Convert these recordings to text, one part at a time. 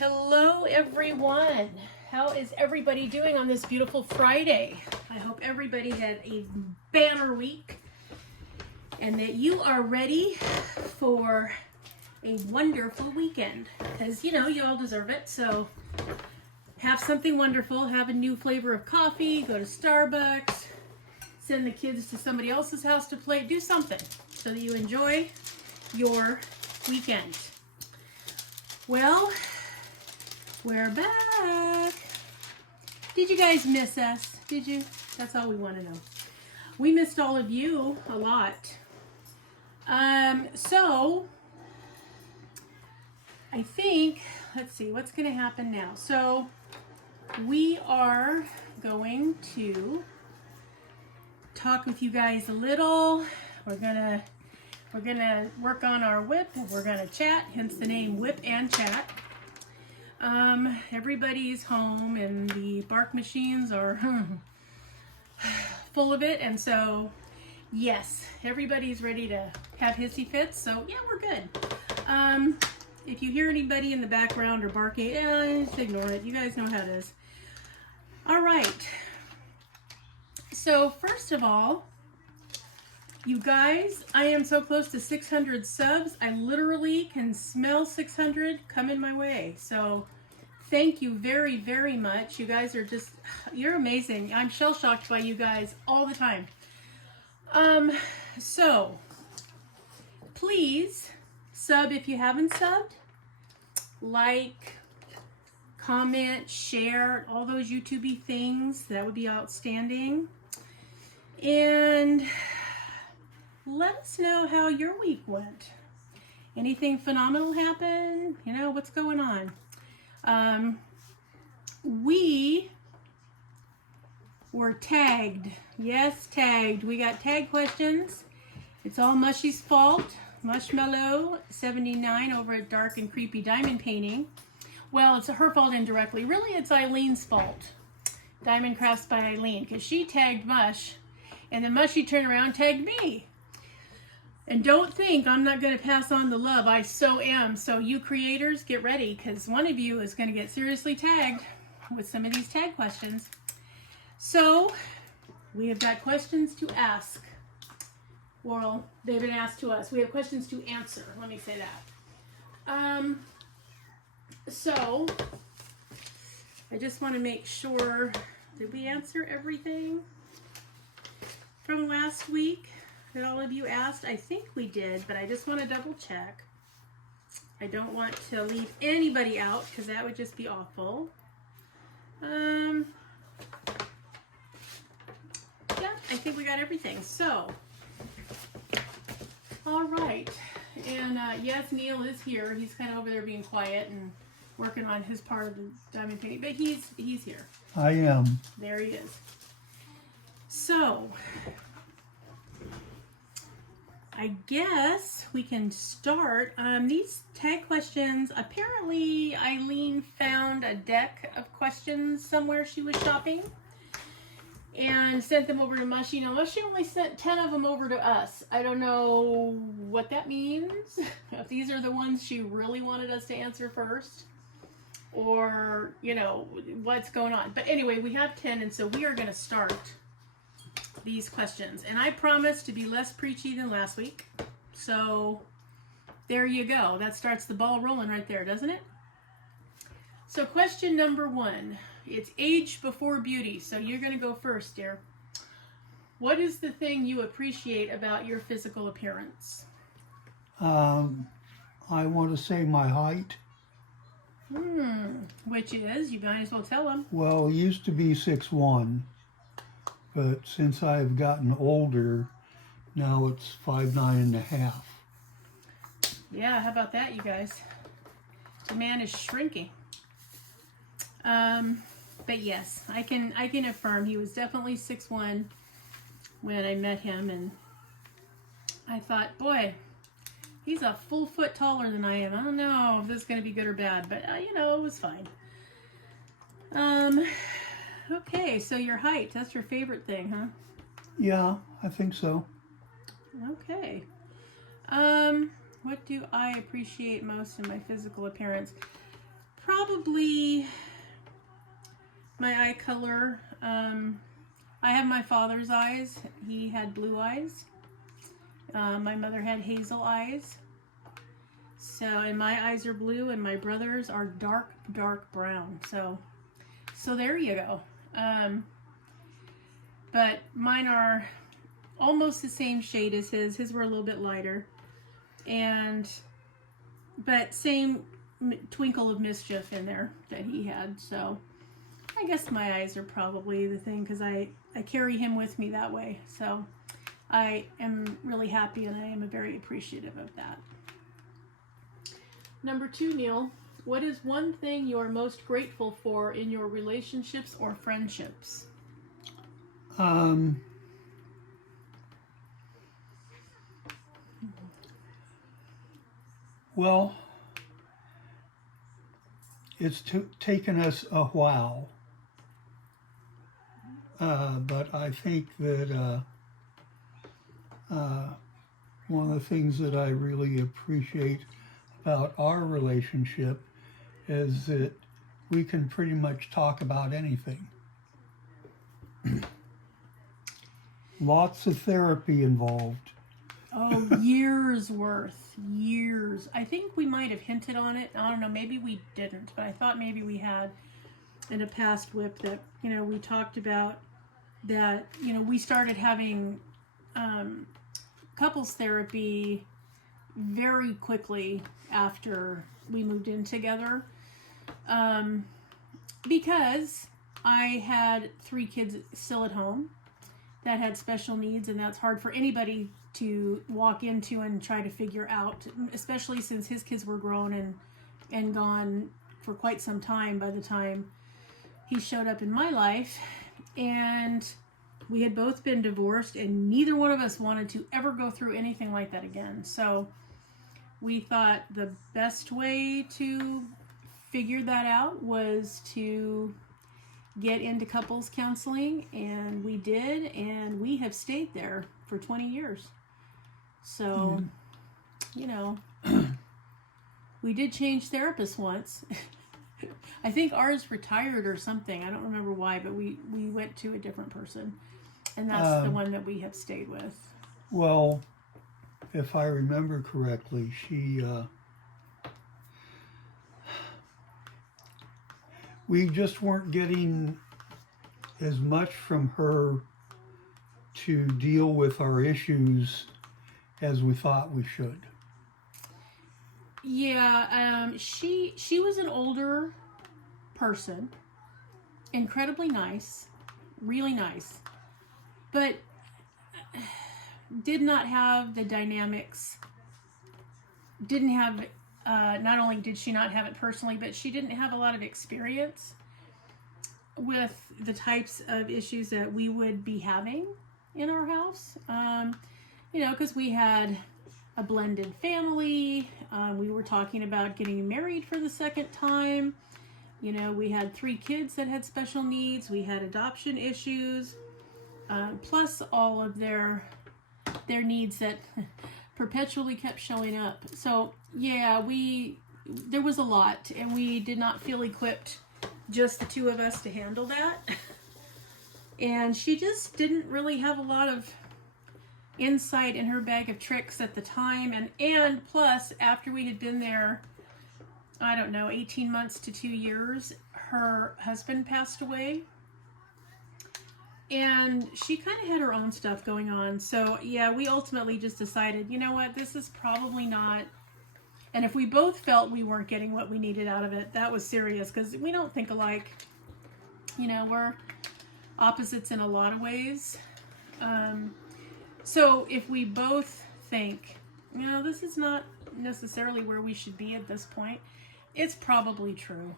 Hello everyone. How is everybody doing on this beautiful Friday? I hope everybody had a banner week and that you are ready for a wonderful weekend, because you know you all deserve it. So have something wonderful, have a new flavor of coffee, go to Starbucks, send the kids to somebody else's house to play, do something so that you enjoy your weekend. Well, we're back. Did you guys miss us? Did you? That's all we want to know. We missed all of you a lot. So I think, let's see, what's going to happen now? So we are going to talk with you guys a little. We're gonna work on our WIP, and we're gonna chat, hence the name WIP and Chat. Everybody's home and the bark machines are full of it, and so yes, everybody's ready to have hissy fits, so yeah, we're good. If you hear anybody in the background or barking, just ignore it. You guys know how it is. All right, so first of all, you guys, I am so close to 600 subs. I literally can smell 600 coming my way. So thank you very, very much. You guys are just, you're amazing. I'm shell-shocked by you guys all the time. So please sub if you haven't subbed. Like, comment, share, all those YouTube-y things. That would be outstanding. And let us know how your week went. Anything phenomenal happen? You know, what's going on? We were tagged. Yes, tagged. We got tag questions. It's all Mushy's fault. Mushmallow 79 over at Dark and Creepy Diamond Painting. Well, it's her fault indirectly. Really, it's Eileen's fault. Diamond Crafts by Eileen, because she tagged Mush, and then Mushy turned around and tagged me. And don't think I'm not going to pass on the love. I so am. So you creators, get ready, because one of you is going to get seriously tagged with some of these tag questions. So we have got questions to ask. Well, they've been asked to us. We have questions to answer. Let me say that. So I just want to make sure, did we answer everything from last week that all of you asked? I think we did, but I just want to double check. I don't want to leave anybody out because that would just be awful. Yeah, I think we got everything. So, all right. And yes, Neil is here. He's kind of over there being quiet and working on his part of the diamond painting, but he's here. I am. There he is. So I guess we can start. These tag questions, apparently Eileen found a deck of questions somewhere she was shopping and sent them over to Mushy. Now, Mushy only sent 10 of them over to us. I don't know what that means. If these are the ones she really wanted us to answer first, or, you know, what's going on. But anyway, we have 10, and so we are going to start these questions, and I promise to be less preachy than last week. So there you go. That starts the ball rolling right there, doesn't it? So question number 1, it's age before beauty. So you're going to go first, dear. What is the thing you appreciate about your physical appearance? I want to say my height. Which is, you might as well tell them. Well, it used to be 6'1", but since I've gotten older, now it's 5'9.5". Yeah, how about that, you guys? The man is shrinking. But yes, I can affirm he was definitely 6'1" when I met him, and I thought, boy, he's a full foot taller than I am. I don't know if this is going to be good or bad, but you know, it was fine. Okay, so your height, that's your favorite thing, huh? Yeah, I think so. Okay. What do I appreciate most in my physical appearance? probably my eye color. I have my father's eyes. He had blue eyes. My mother had hazel eyes. So, and my eyes are blue, and my brother's are dark, dark brown. So there you go. But mine are almost the same shade as his. His were a little bit lighter, but same twinkle of mischief in there that he had. So I guess my eyes are probably the thing, because I carry him with me that way. So I am really happy, and I am very appreciative of that. Number 2, Neil, what is one thing you are most grateful for in your relationships or friendships? Well, it's taken us a while, but I think that one of the things that I really appreciate about our relationship is that we can pretty much talk about anything. Lots of therapy involved. Oh, years worth. Years. I think we might have hinted on it. I don't know, maybe we didn't, but I thought maybe we had in a past WIP that, we talked about that, we started having couples therapy very quickly after we moved in together, because I had 3 kids still at home that had special needs, and that's hard for anybody to walk into and try to figure out, especially since his kids were grown and gone for quite some time by the time he showed up in my life. And we had both been divorced, and neither one of us wanted to ever go through anything like that again. So we thought the best way to figure that out was to get into couples counseling, and we did, and we have stayed there for 20 years. So, we did change therapists once. I think ours retired or something. I don't remember why, but we went to a different person, and that's the one that we have stayed with. Well, if I remember correctly, we just weren't getting as much from her to deal with our issues as we thought we should. Yeah, she was an older person, incredibly nice, really nice, but did not have the dynamics, didn't have, not only did she not have it personally, but she didn't have a lot of experience with the types of issues that we would be having in our house. Because we had a blended family. We were talking about getting married for the second time. We had 3 kids that had special needs. We had adoption issues, plus all of their needs that perpetually kept showing up. So yeah, there was a lot, and we did not feel equipped, just the 2 of us, to handle that. And she just didn't really have a lot of insight in her bag of tricks at the time, and plus, after we had been there, I don't know, 18 months to 2 years, her husband passed away, and she kind of had her own stuff going on. So yeah, we ultimately just decided, you know what, this is probably not, and if we both felt we weren't getting what we needed out of it, that was serious, because we don't think alike. We're opposites in a lot of ways. So if we both think, this is not necessarily where we should be at this point, it's probably true.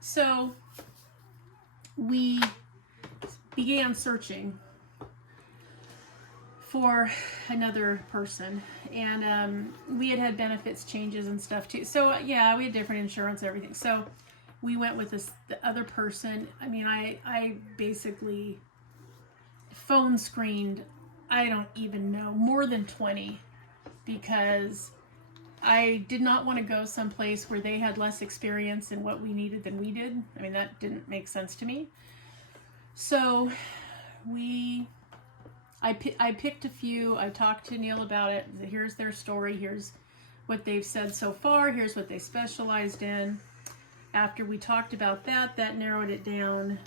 So we began searching for another person, and we had benefits changes and stuff too. So yeah, we had different insurance and everything. So we went with the other person. I mean, I basically phone screened, I don't even know, more than 20, because I did not want to go someplace where they had less experience in what we needed than we did. I mean, that didn't make sense to me. So I picked a few. I talked to Neil about it. Here's their story. Here's what they've said so far. Here's what they specialized in. After we talked about that, that narrowed it down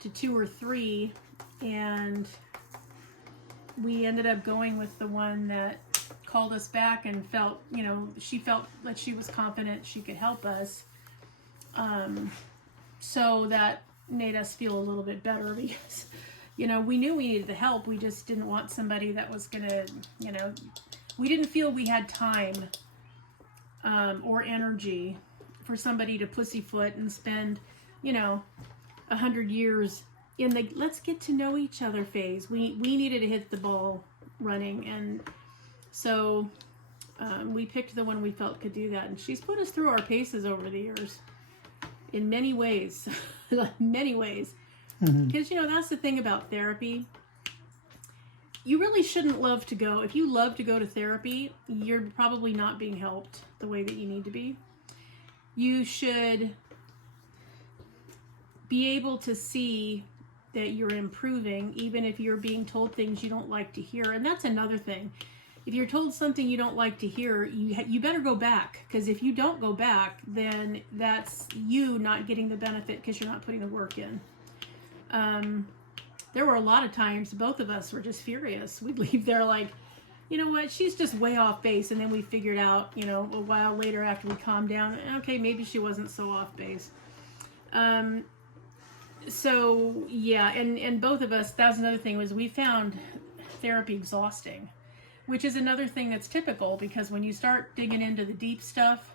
to 2 or 3. And we ended up going with the one that called us back and felt, she felt like she was confident she could help us. So that made us feel a little bit better because, we knew we needed the help. We just didn't want somebody that was going to, we didn't feel we had time or energy for somebody to pussyfoot and spend, 100 years in the let's get to know each other phase. We needed to hit the ball running, and so we picked the one we felt could do that. And she's put us through our paces over the years in many ways, many ways. Because, that's the thing about therapy. You really shouldn't love to go. If you love to go to therapy, you're probably not being helped the way that you need to be. You should be able to see that you're improving, even if you're being told things you don't like to hear. And that's another thing. If you're told something you don't like to hear, you better go back. Because if you don't go back, then that's you not getting the benefit because you're not putting the work in. There were a lot of times both of us were just furious. We'd leave there like, you know what, she's just way off base. And then we figured out, a while later after we calmed down, okay, maybe she wasn't so off base. So yeah, and both of us, that was another thing, was we found therapy exhausting, which is another thing that's typical, because when you start digging into the deep stuff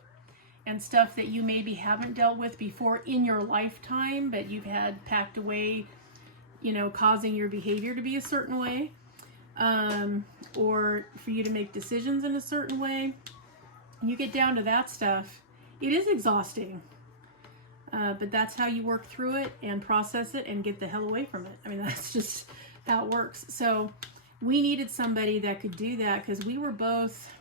and stuff that you maybe haven't dealt with before in your lifetime, but you've had packed away, causing your behavior to be a certain way, or for you to make decisions in a certain way, you get down to that stuff, it is exhausting. But that's how you work through it and process it and get the hell away from it. I mean, that's just how it works. So we needed somebody that could do that, because we were both,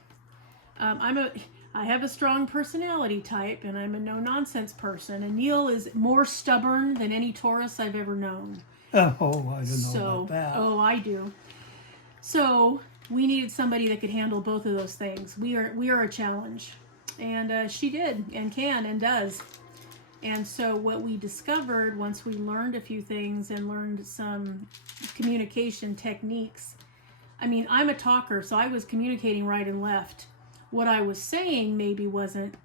I have a strong personality type, and I'm a no-nonsense person. And Neil is more stubborn than any Taurus I've ever known. Oh, I don't know about that. Oh, I do. So we needed somebody that could handle both of those things. We are a challenge. And she did, and can, and does. And so what we discovered once we learned a few things and learned some communication techniques, I mean, I'm a talker, so I was communicating right and left. What I was saying maybe wasn't,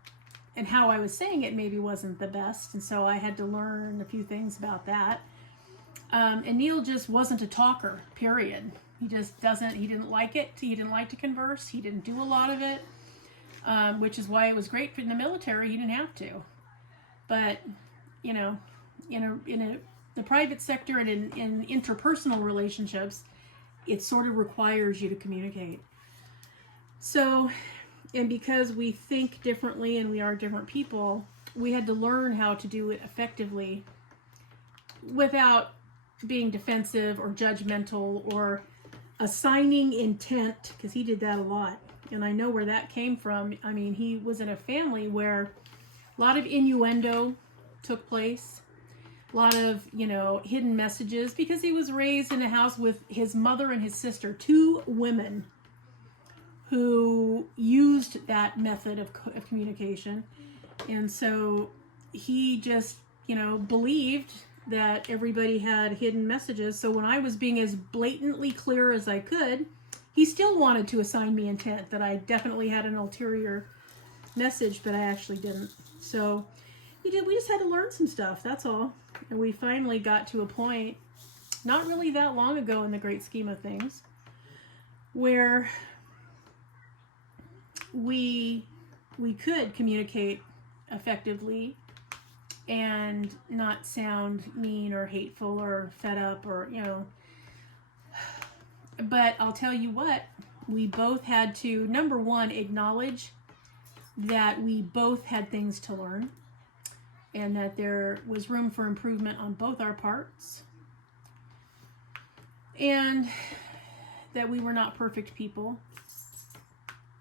and how I was saying it maybe wasn't the best. And so I had to learn a few things about that. And Neil just wasn't a talker, period. He didn't like it. He didn't like to converse. He didn't do a lot of it, which is why it was great for in the military. He didn't have to. But, in the private sector and in interpersonal relationships, it sort of requires you to communicate. So, and because we think differently and we are different people, we had to learn how to do it effectively without being defensive or judgmental or assigning intent, because he did that a lot. And I know where that came from. I mean, he was in a family where a lot of innuendo took place, a lot of, hidden messages, because he was raised in a house with his mother and his sister, 2 women who used that method of communication. And so he just, believed that everybody had hidden messages. So when I was being as blatantly clear as I could, he still wanted to assign me intent, that I definitely had an ulterior message, but I actually didn't. So we just had to learn some stuff, that's all. And we finally got to a point, not really that long ago in the great scheme of things, where we could communicate effectively and not sound mean or hateful or fed up or, But I'll tell you what, we both had to, number one, acknowledge that we both had things to learn and that there was room for improvement on both our parts, and that we were not perfect people,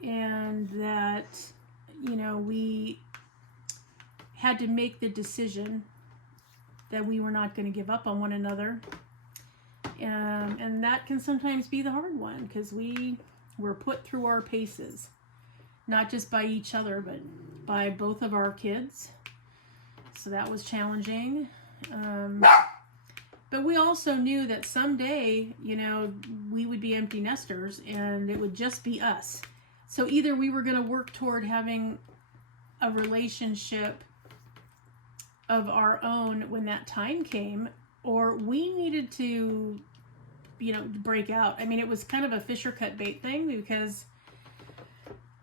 and that, we had to make the decision that we were not going to give up on one another. And that can sometimes be the hard one, because we were put through our paces, not just by each other, but by both of our kids. So that was challenging. But we also knew that someday, we would be empty nesters and it would just be us. So either we were going to work toward having a relationship of our own when that time came, or we needed to, break out. I mean, it was kind of a fish or cut bait thing, because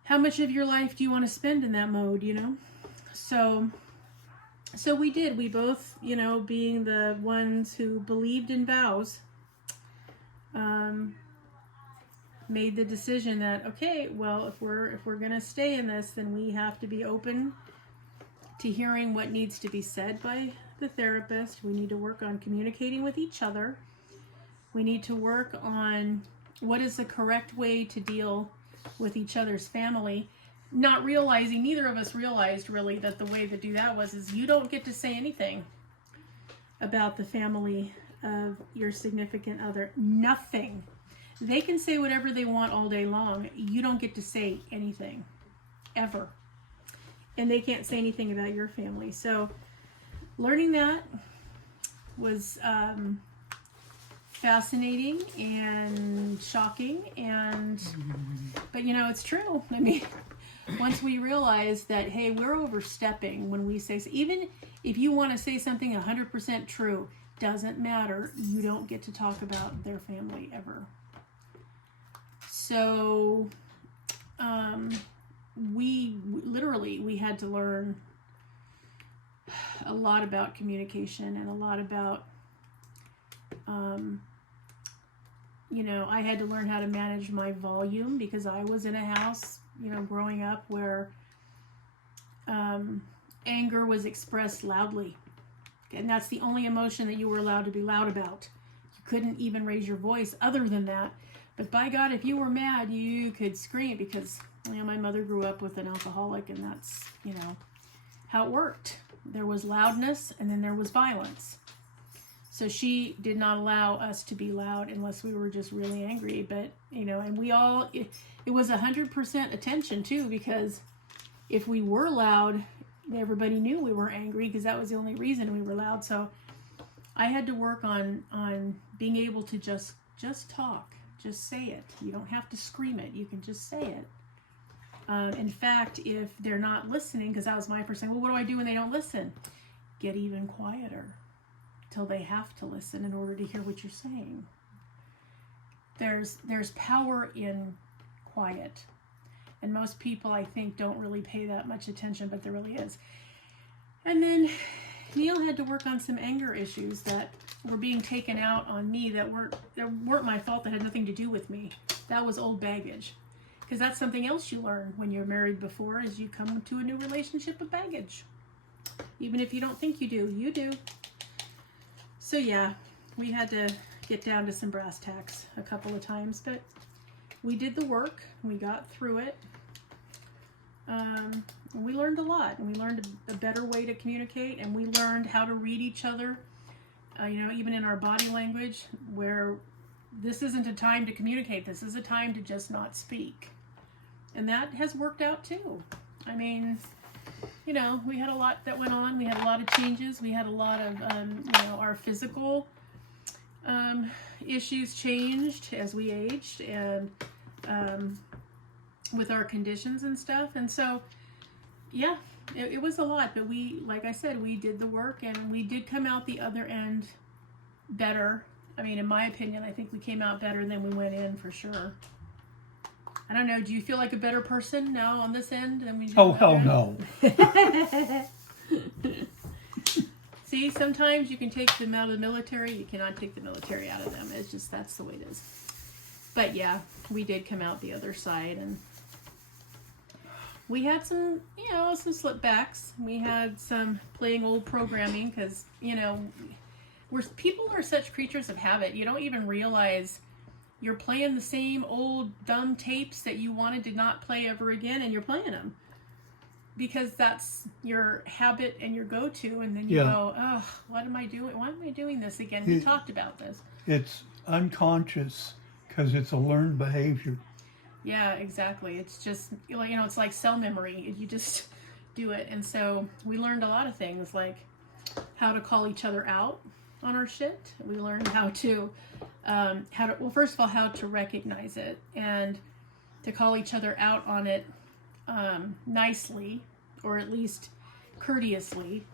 how much of your life do you want to spend in that mode, So we did. We both, being the ones who believed in vows, made the decision that, okay, well, if we're gonna stay in this, then we have to be open to hearing what needs to be said by the therapist. We need to work on communicating with each other. We need to work on what is the correct way to deal with each other's family. Not realizing, neither of us realized really that the way to do that is you don't get to say anything about the family of your significant other. Nothing. They can say whatever they want all day long. You don't get to say anything, ever. And they can't say anything about your family. So learning that was fascinating and shocking, but it's true. I mean, once we realize that, hey, we're overstepping when we say, even if you want to say something 100% true, doesn't matter. You don't get to talk about their family ever. So we had to learn a lot about communication and a lot about, I had to learn how to manage my volume, because I was in a house, growing up where anger was expressed loudly. And that's the only emotion that you were allowed to be loud about. You couldn't even raise your voice other than that. But by God, if you were mad, you could scream, because my mother grew up with an alcoholic, and that's, how it worked. There was loudness, and then there was violence. So she did not allow us to be loud unless we were just really angry. But, and we all, it was 100% attention too, because if we were loud, everybody knew we were angry, because that was the only reason we were loud. So I had to work on being able to just talk, just say it. You don't have to scream it. You can just say it. In fact, if they're not listening, because that was my first thing, well, what do I do when they don't listen? Get even quieter till they have to listen in order to hear what you're saying. There's power in quiet. And most people, I think, don't really pay that much attention, but there really is. And then Neil had to work on some anger issues that were being taken out on me that weren't my fault, that had nothing to do with me. That was old baggage. Because that's something else you learn when you're married before, is you come to a new relationship with baggage. Even if you don't think you do, you do. So yeah, we had to get down to some brass tacks a couple of times, but we did the work. We got through it. And we learned a lot, and we learned a better way to communicate, and we learned how to read each other, even in our body language, where this isn't a time to communicate. This is a time to just not speak. And that has worked out too. I mean, we had a lot that went on. We had a lot of changes. We had a lot of, our physical issues changed as we aged, and with our conditions and stuff. And so, yeah, it was a lot. But we, like I said, we did the work, and we did come out the other end better. I mean, in my opinion, I think we came out better than we went in, for sure. I don't know. Do you feel like a better person now on this end than we did? Oh, hell no. See, sometimes you can take them out of the military. You cannot take the military out of them. It's just, that's the way it is. But yeah, we did come out the other side, and we had some, some slip backs. We had some playing old programming, because, people are such creatures of habit. You don't even realize you're playing the same old dumb tapes that you wanted to not play ever again, and you're playing them because that's your habit and your go-to, and then you go, oh, what am I doing? Why am I doing this again? We talked about this. It's unconscious because it's a learned behavior. Yeah, exactly. It's just, it's like cell memory. You just do it. And so we learned a lot of things, like how to call each other out on our shit. We learned how to, well, first of all, how to recognize it and to call each other out on it nicely, or at least courteously,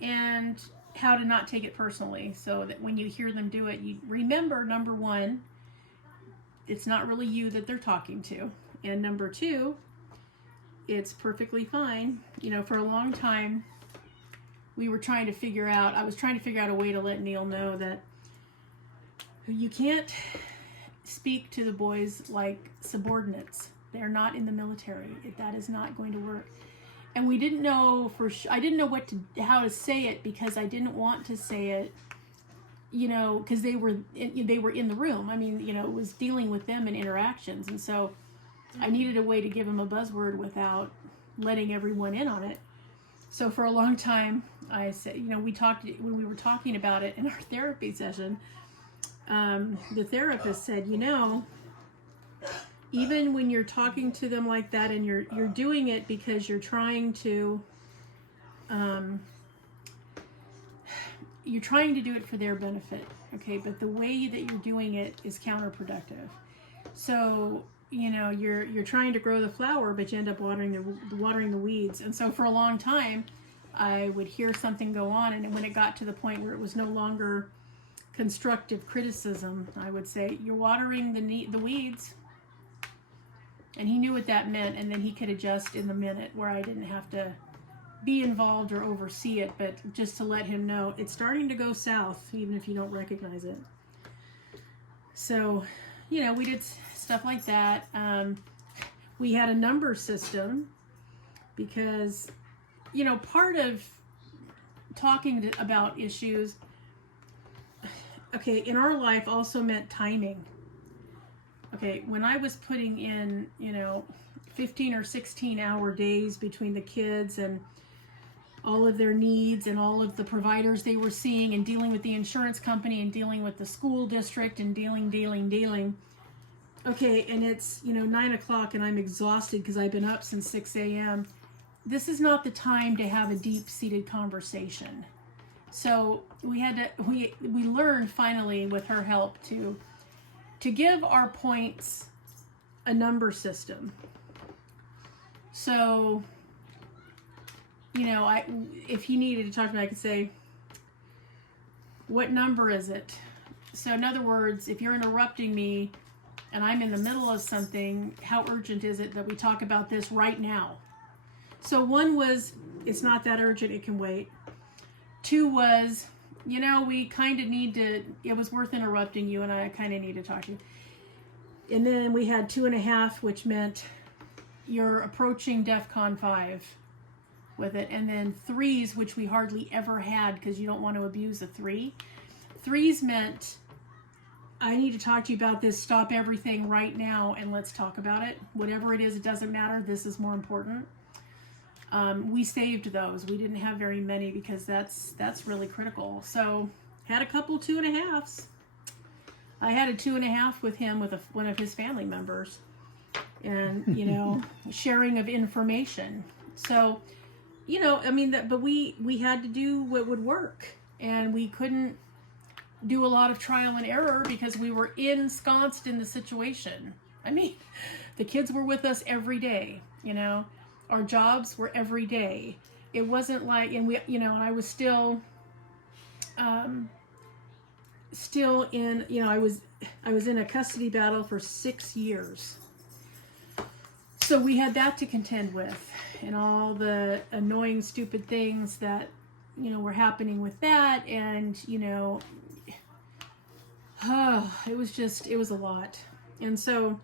and how to not take it personally, so that when you hear them do it, you remember, number one, it's not really you that they're talking to, and number two, it's perfectly fine. For a long time, I was trying to figure out a way to let Neil know that you can't speak to the boys like subordinates. They're not in the military. That is not going to work. And we didn't know I didn't know how to say it, because I didn't want to say it, because they were in the room. I mean, it was dealing with them in interactions. And so I needed a way to give them a buzzword without letting everyone in on it. So for a long time, I said, when we were talking about it in our therapy session, the therapist said, even when you're talking to them like that, and you're doing it because you're trying to do it for their benefit, okay? But the way that you're doing it is counterproductive. So, you're trying to grow the flower, but you end up watering the weeds. And so for a long time, I would hear something go on, and when it got to the point where it was no longer constructive criticism, I would say, "You're watering the weeds." And he knew what that meant, and then he could adjust in the minute, where I didn't have to be involved or oversee it, but just to let him know it's starting to go south, even if you don't recognize it. So, we did stuff like that. We had a number system because, part of talking about issues, in our life also meant timing. Okay, when I was putting in, 15 or 16 hour days between the kids and all of their needs and all of the providers they were seeing, and dealing with the insurance company and dealing with the school district and dealing. Okay, and it's, 9 o'clock and I'm exhausted because I've been up since 6 a.m. This is not the time to have a deep-seated conversation. So we learned finally, with her help, to give our points a number system. So, if he needed to talk to me, I could say, what number is it? So in other words, if you're interrupting me and I'm in the middle of something, how urgent is it that we talk about this right now? So one was, it's not that urgent, it can wait. Two was, we kind of it was worth interrupting you, and I kind of need to talk to you. And then we had 2.5, which meant you're approaching DEFCON 5 with it. And then 3s, which we hardly ever had because you don't want to abuse a 3. 3s meant, I need to talk to you about this, stop everything right now and let's talk about it. Whatever it is, it doesn't matter. This is more important. We saved those. We didn't have very many because that's really critical. So had a couple 2.5s. I had a 2.5 with him with one of his family members, and sharing of information. So, but we had to do what would work, and we couldn't do a lot of trial and error because we were ensconced in the situation. I mean, the kids were with us every day. Our jobs were every day. It wasn't like, and I was still in, I was in a custody battle for 6 years. So we had that to contend with, and all the annoying, stupid things that, were happening with that. And, it was a lot. And so,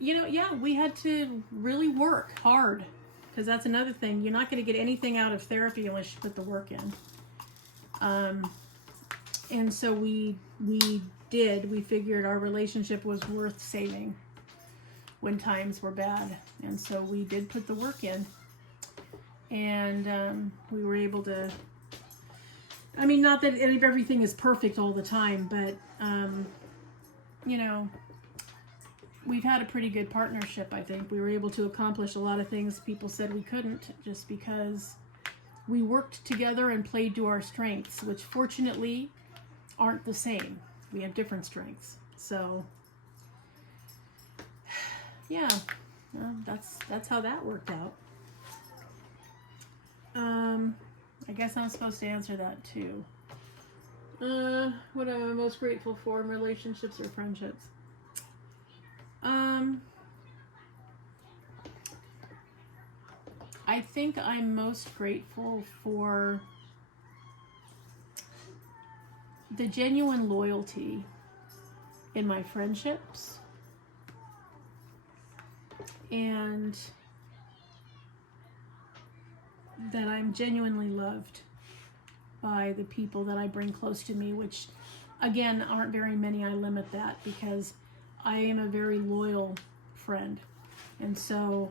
we had to really work hard, because that's another thing. You're not going to get anything out of therapy unless you put the work in. And so we did, we figured our relationship was worth saving when times were bad. And so we did put the work in. And we were able to, I mean, not that everything is perfect all the time, but, you know, we've had a pretty good partnership, I think. We were able to accomplish a lot of things people said we couldn't, just because we worked together and played to our strengths, which fortunately aren't the same. We have different strengths. So, yeah, that's how that worked out. I guess I'm supposed to answer that too. What am I most grateful for in relationships or friendships? I think I'm most grateful for the genuine loyalty in my friendships, and that I'm genuinely loved by the people that I bring close to me, which again aren't very many. I limit that because I am a very loyal friend, and so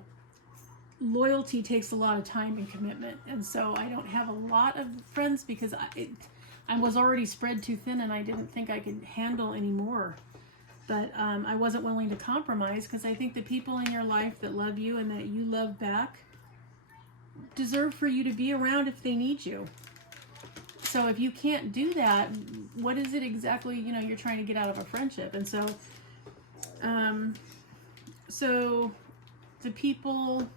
loyalty takes a lot of time and commitment, and so I don't have a lot of friends because I was already spread too thin, and I didn't think I could handle any more. But I wasn't willing to compromise, because I think the people in your life that love you and that you love back deserve for you to be around if they need you. So if you can't do that, what is it exactly, you know, you're trying to get out of a friendship? And so, so the people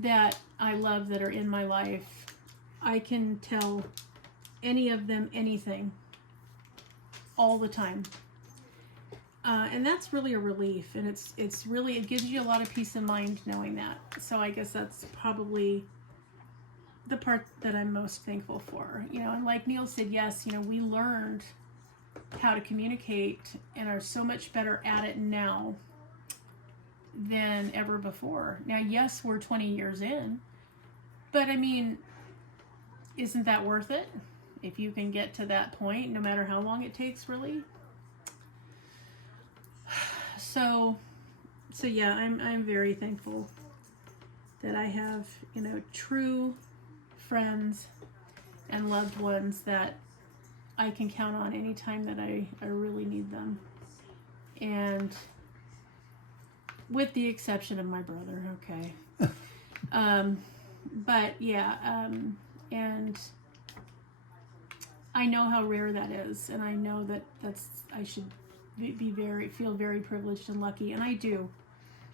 that I love that are in my life, I can tell any of them anything all the time. And that's really a relief, and it's really, it gives you a lot of peace of mind knowing that. So I guess that's probably the part that I'm most thankful for. You know, and like Neil said, yes, you know, we learned how to communicate and are so much better at it now than ever before. Now, yes, we're 20 years in, but I mean, isn't that worth it? If you can get to that point, no matter how long it takes, really. So yeah, I'm very thankful that I have, you know, true friends and loved ones that I can count on anytime that I really need them. And with the exception of my brother, okay. But yeah, and I know how rare that is, and I know that I should feel very privileged and lucky, and I do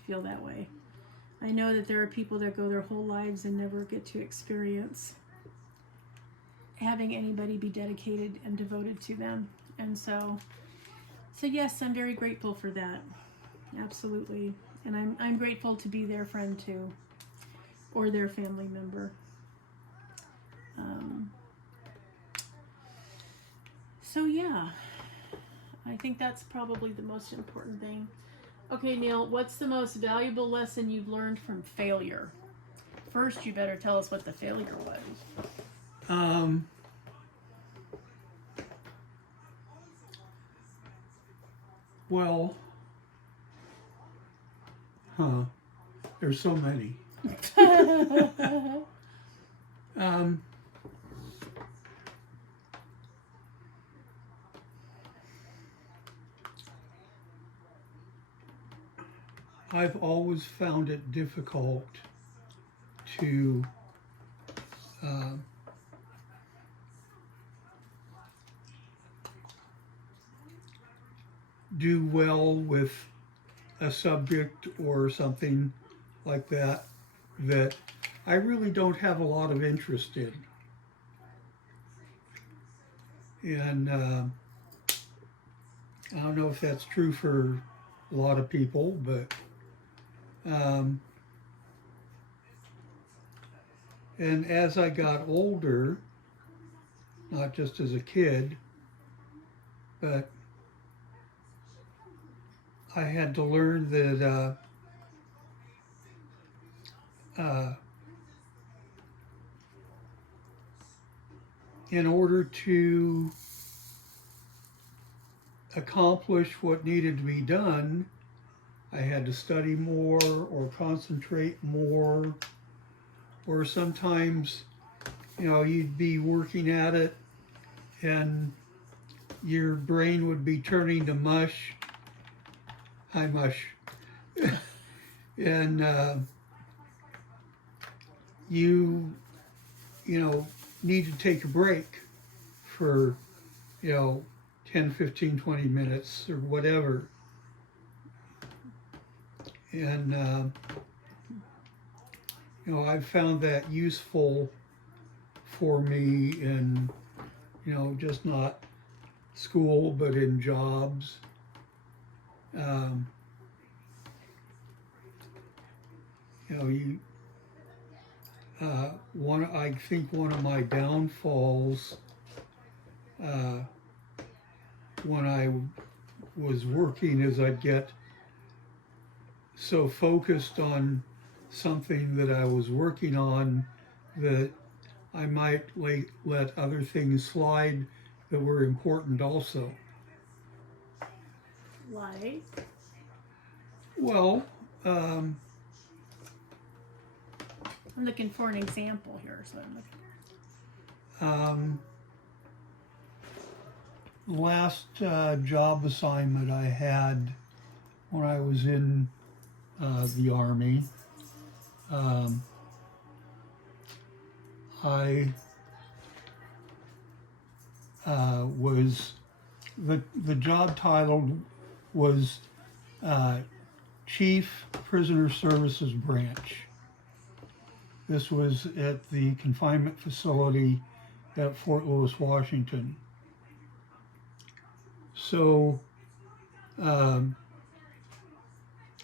feel that way. I know that there are people that go their whole lives and never get to experience having anybody be dedicated and devoted to them. And so yes, I'm very grateful for that. Absolutely. And I'm grateful to be their friend too, or their family member. So yeah, I think that's probably the most important thing. Okay, Neil, what's the most valuable lesson you've learned from failure? First, you better tell us what the failure was. Well, there's so many. I've always found it difficult to do well with a subject or something like that I really don't have a lot of interest in. And I don't know if that's true for a lot of people, but and as I got older, not just as a kid, but I had to learn that in order to accomplish what needed to be done, I had to study more or concentrate more, or sometimes, you'd be working at it and your brain would be turning to mush. Hi, mush. And you need to take a break for, 10, 15, 20 minutes or whatever. And, I've found that useful for me in, just not school, but in jobs. I think one of my downfalls when I was working is I'd get so focused on something that I was working on that I might let other things slide that were important also. Like? Well, I'm looking for an example here. So I'm looking. Last job assignment I had when I was in the Army, I was, the job title was Chief Prisoner Services Branch. This was at the confinement facility at Fort Lewis, Washington. So I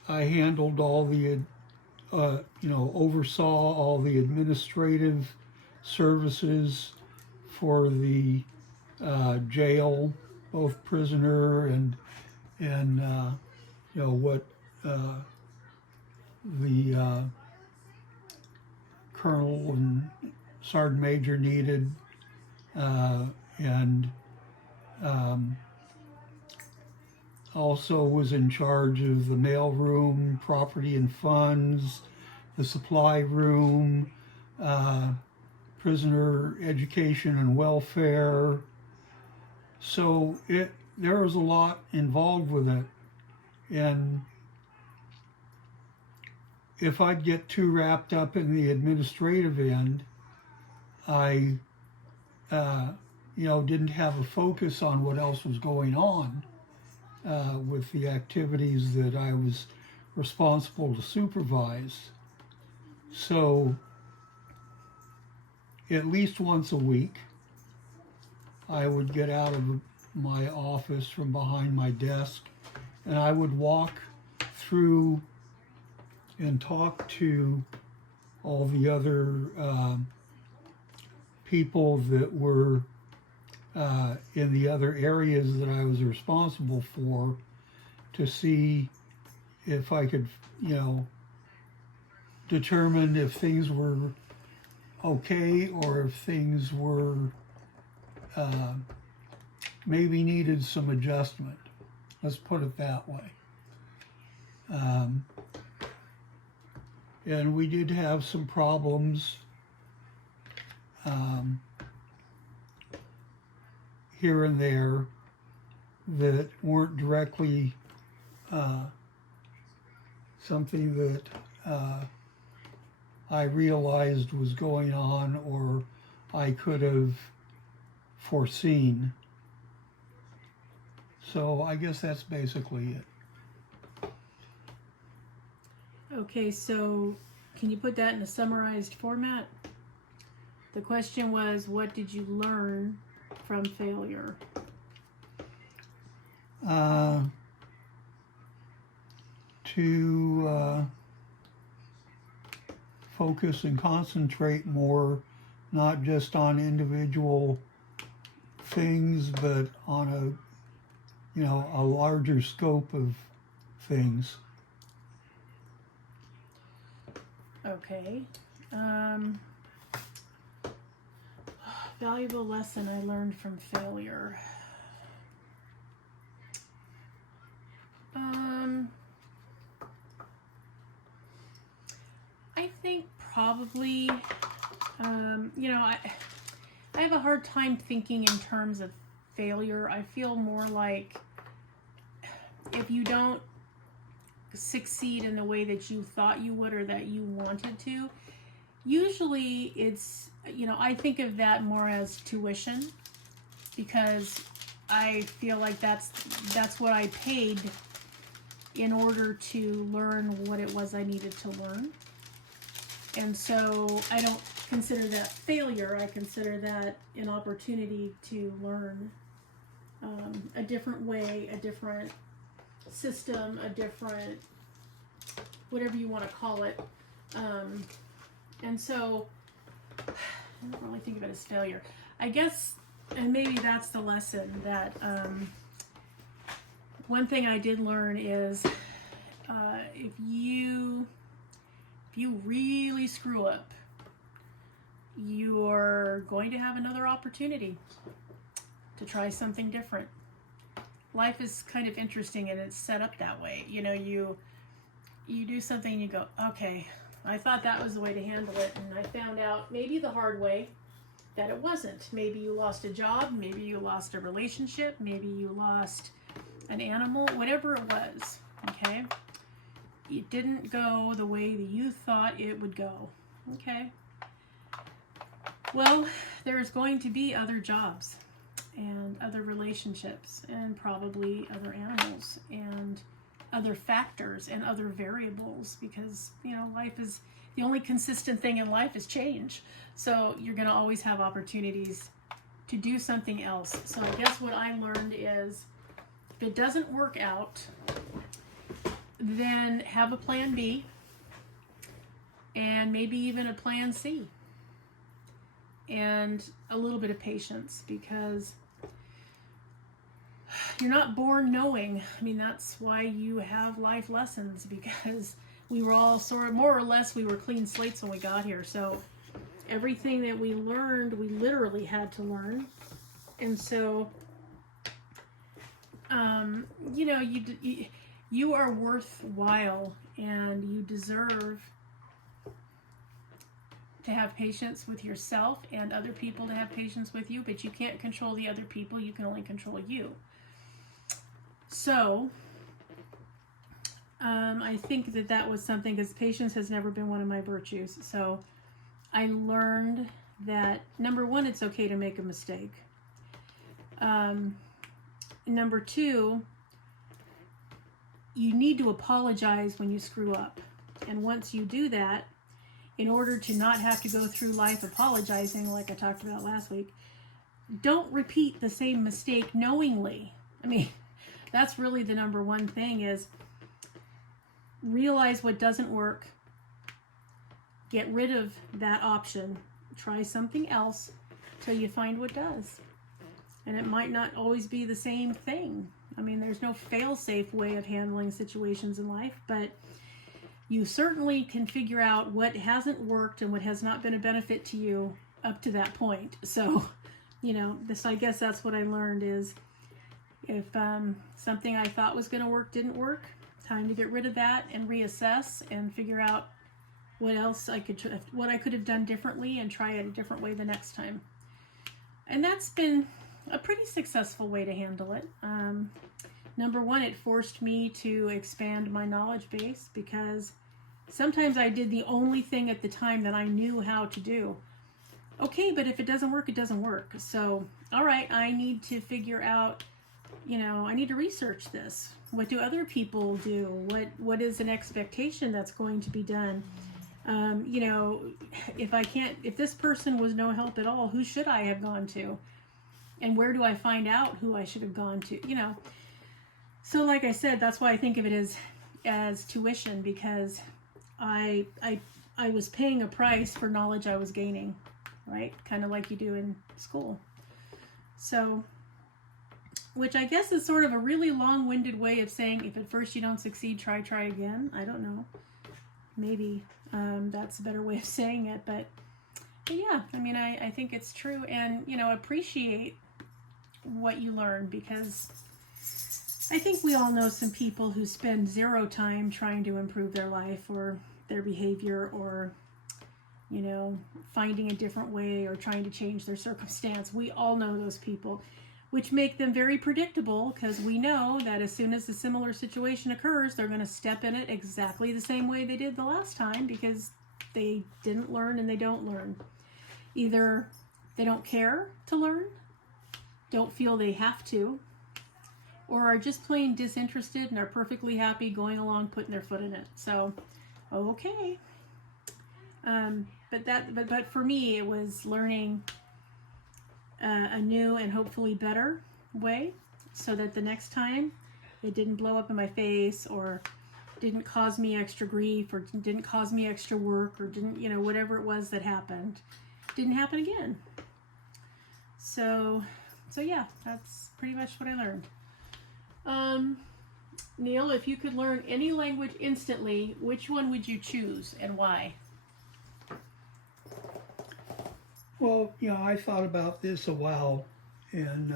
handled all the, oversaw all the administrative services for the jail, both prisoner and what the colonel and sergeant major needed, and also was in charge of the mail room, property and funds, the supply room, prisoner education and welfare. So there was a lot involved with it. And if I'd get too wrapped up in the administrative end, I didn't have a focus on what else was going on with the activities that I was responsible to supervise. So at least once a week, I would get out of my office from behind my desk and I would walk through and talk to all the other people that were in the other areas that I was responsible for, to see if I could, determine if things were okay or if things were maybe needed some adjustment. Let's put it that way. And we did have some problems here and there that weren't directly something that I realized was going on or I could have foreseen. So I guess that's basically it. Okay, so can you put that in a summarized format? The question was, what did you learn from failure? To focus and concentrate more, not just on individual things, but on a larger scope of things. Okay. Valuable lesson I learned from failure. I think probably, you know, I have a hard time thinking in terms of failure. I feel more like if you don't succeed in the way that you thought you would or that you wanted to, usually it's, you know, I think of that more as tuition, because I feel like that's what I paid in order to learn what it was I needed to learn. And so I don't consider that failure. I consider that an opportunity to learn a different way, a different system, a different, whatever you want to call it. And so I don't really think of it as failure. I guess, and maybe that's the lesson, that one thing I did learn is if you really screw up, you're going to have another opportunity to try something different. Life is kind of interesting, and it's set up that way. You know, you do something and you go, okay, I thought that was the way to handle it, and I found out maybe the hard way that it wasn't. Maybe you lost a job, maybe you lost a relationship, maybe you lost an animal, whatever it was, okay? It didn't go the way that you thought it would go, okay? Well, there's going to be other jobs and other relationships and probably other animals and other factors and other variables, because, you know, life is, the only consistent thing in life is change. So you're going to always have opportunities to do something else. So I guess what I learned is, if it doesn't work out, then have a plan B and maybe even a plan C, and a little bit of patience, because you're not born knowing. I mean, that's why you have life lessons, because we were all sort of, more or less, we were clean slates when we got here. So everything that we learned, we literally had to learn. And so, you know, you are worthwhile, and you deserve to have patience with yourself and other people to have patience with you, but you can't control the other people. You can only control you. So, I think that was something, because patience has never been one of my virtues. So I learned that, number one, it's okay to make a mistake. Number two, you need to apologize when you screw up. And once you do that, in order to not have to go through life apologizing, like I talked about last week, don't repeat the same mistake knowingly. I mean, that's really the number one thing, is realize what doesn't work, get rid of that option, try something else till you find what does. And it might not always be the same thing. I mean, there's no fail-safe way of handling situations in life, but you certainly can figure out what hasn't worked and what has not been a benefit to you up to that point. So, you know, I guess that's what I learned, is if something I thought was going to work didn't work, time to get rid of that and reassess and figure out what else what I could have done differently, and try it a different way the next time. And that's been a pretty successful way to handle it. Number one, it forced me to expand my knowledge base, because sometimes I did the only thing at the time that I knew how to do. Okay, but if it doesn't work, it doesn't work. So, all right, I need to figure out, you know, I need to research this. What do other people do? What is an expectation that's going to be done? You know, if this person was no help at all, who should I have gone to? And where do I find out who I should have gone to? You know, so like I said, that's why I think of it as tuition, because I was paying a price for knowledge I was gaining, right? Kind of like you do in school. So, which I guess is sort of a really long-winded way of saying, if at first you don't succeed, try again. I don't know. Maybe that's a better way of saying it, but yeah, I mean, I think it's true. And, you know, appreciate what you learn, because I think we all know some people who spend zero time trying to improve their life or their behavior or, you know, finding a different way or trying to change their circumstance. We all know those people, which make them very predictable because we know that as soon as a similar situation occurs, they're going to step in it exactly the same way they did the last time because they didn't learn and they don't learn. Either they don't care to learn, don't feel they have to, or are just plain disinterested and are perfectly happy going along putting their foot in it. So, okay. But for me, it was learning a new and hopefully better way so that the next time it didn't blow up in my face or didn't cause me extra grief or didn't cause me extra work or didn't, you know, whatever it was that happened, didn't happen again. So yeah, that's pretty much what I learned. Neil, if you could learn any language instantly, which one would you choose and why? Well, you know, I thought about this a while, and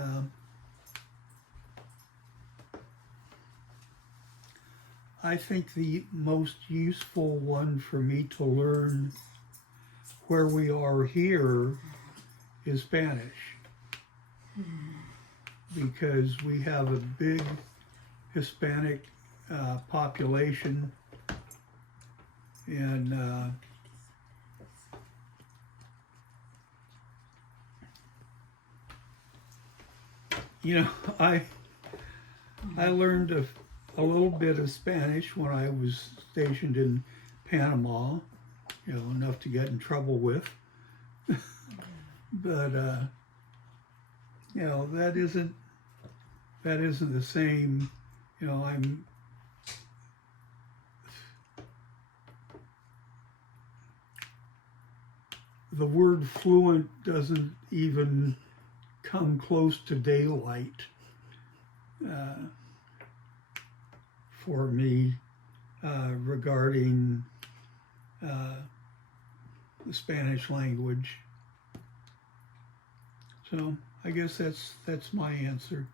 I think the most useful one for me to learn where we are here is Spanish. Because we have a big Hispanic population, and you know, I learned a little bit of Spanish when I was stationed in Panama, you know, enough to get in trouble with. But you know, that isn't the same. You know, the word fluent doesn't even come close to daylight for me regarding the Spanish language. So I guess that's my answer.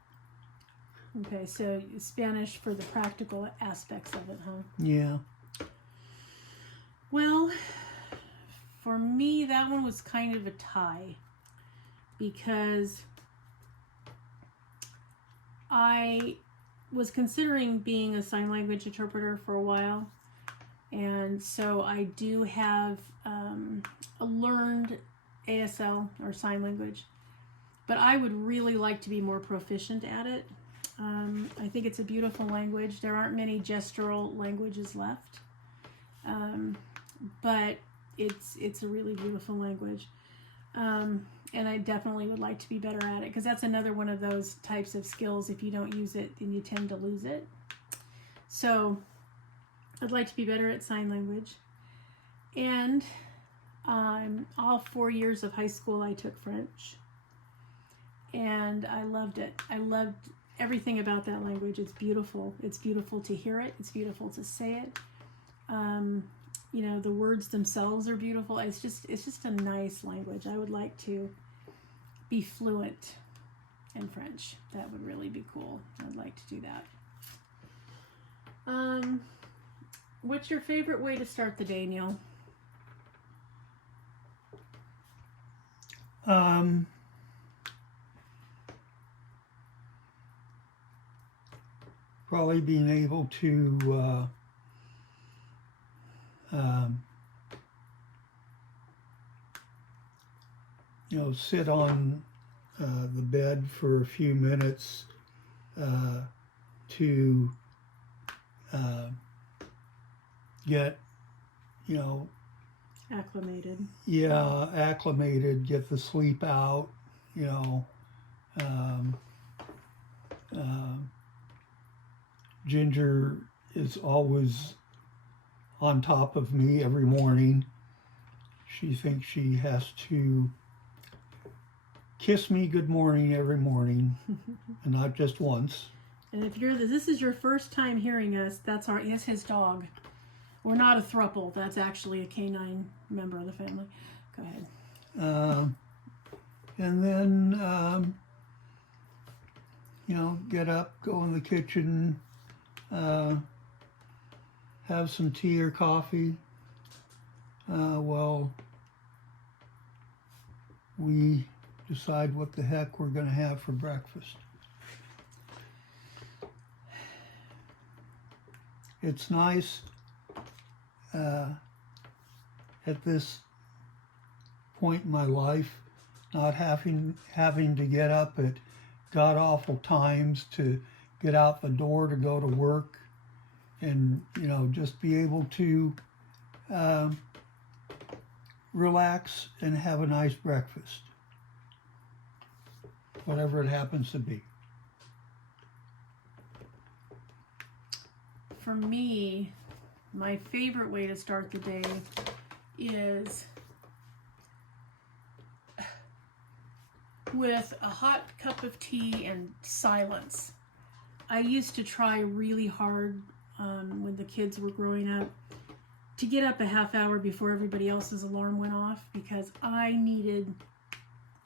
Okay, so Spanish for the practical aspects of it, huh? Yeah. Well, for me, that one was kind of a tie because I was considering being a sign language interpreter for a while, and so I do have a learned ASL or sign language, but I would really like to be more proficient at it. I think it's a beautiful language. There aren't many gestural languages left, but it's a really beautiful language. And I definitely would like to be better at it because that's another one of those types of skills. If you don't use it, then you tend to lose it. So I'd like to be better at sign language. And all 4 years of high school, I took French. And I loved it. I loved everything about that language. It's beautiful. It's beautiful to hear it. It's beautiful to say it. You know, the words themselves are beautiful. It's just a nice language. I would like to be fluent in French. That would really be cool. I'd like to do that. What's your favorite way to start the day, Neil? Probably being able to you know, sit on the bed for a few minutes to get, you know, Acclimated. yeah, acclimated, get the sleep out, you know. Ginger is always on top of me every morning. She thinks she has to kiss me good morning every morning, and not just once. And if this is your first time hearing us, that's his dog. We're not a throuple. That's actually a canine member of the family. Go ahead. And then get up, go in the kitchen, have some tea or coffee. Well, we decide what the heck we're going to have for breakfast. It's nice at this point in my life not having to get up at god awful times to get out the door to go to work, and just be able to relax and have a nice breakfast, whatever it happens to be. For me, my favorite way to start the day is with a hot cup of tea and silence. I used to try really hard when the kids were growing up to get up a half hour before everybody else's alarm went off, because I needed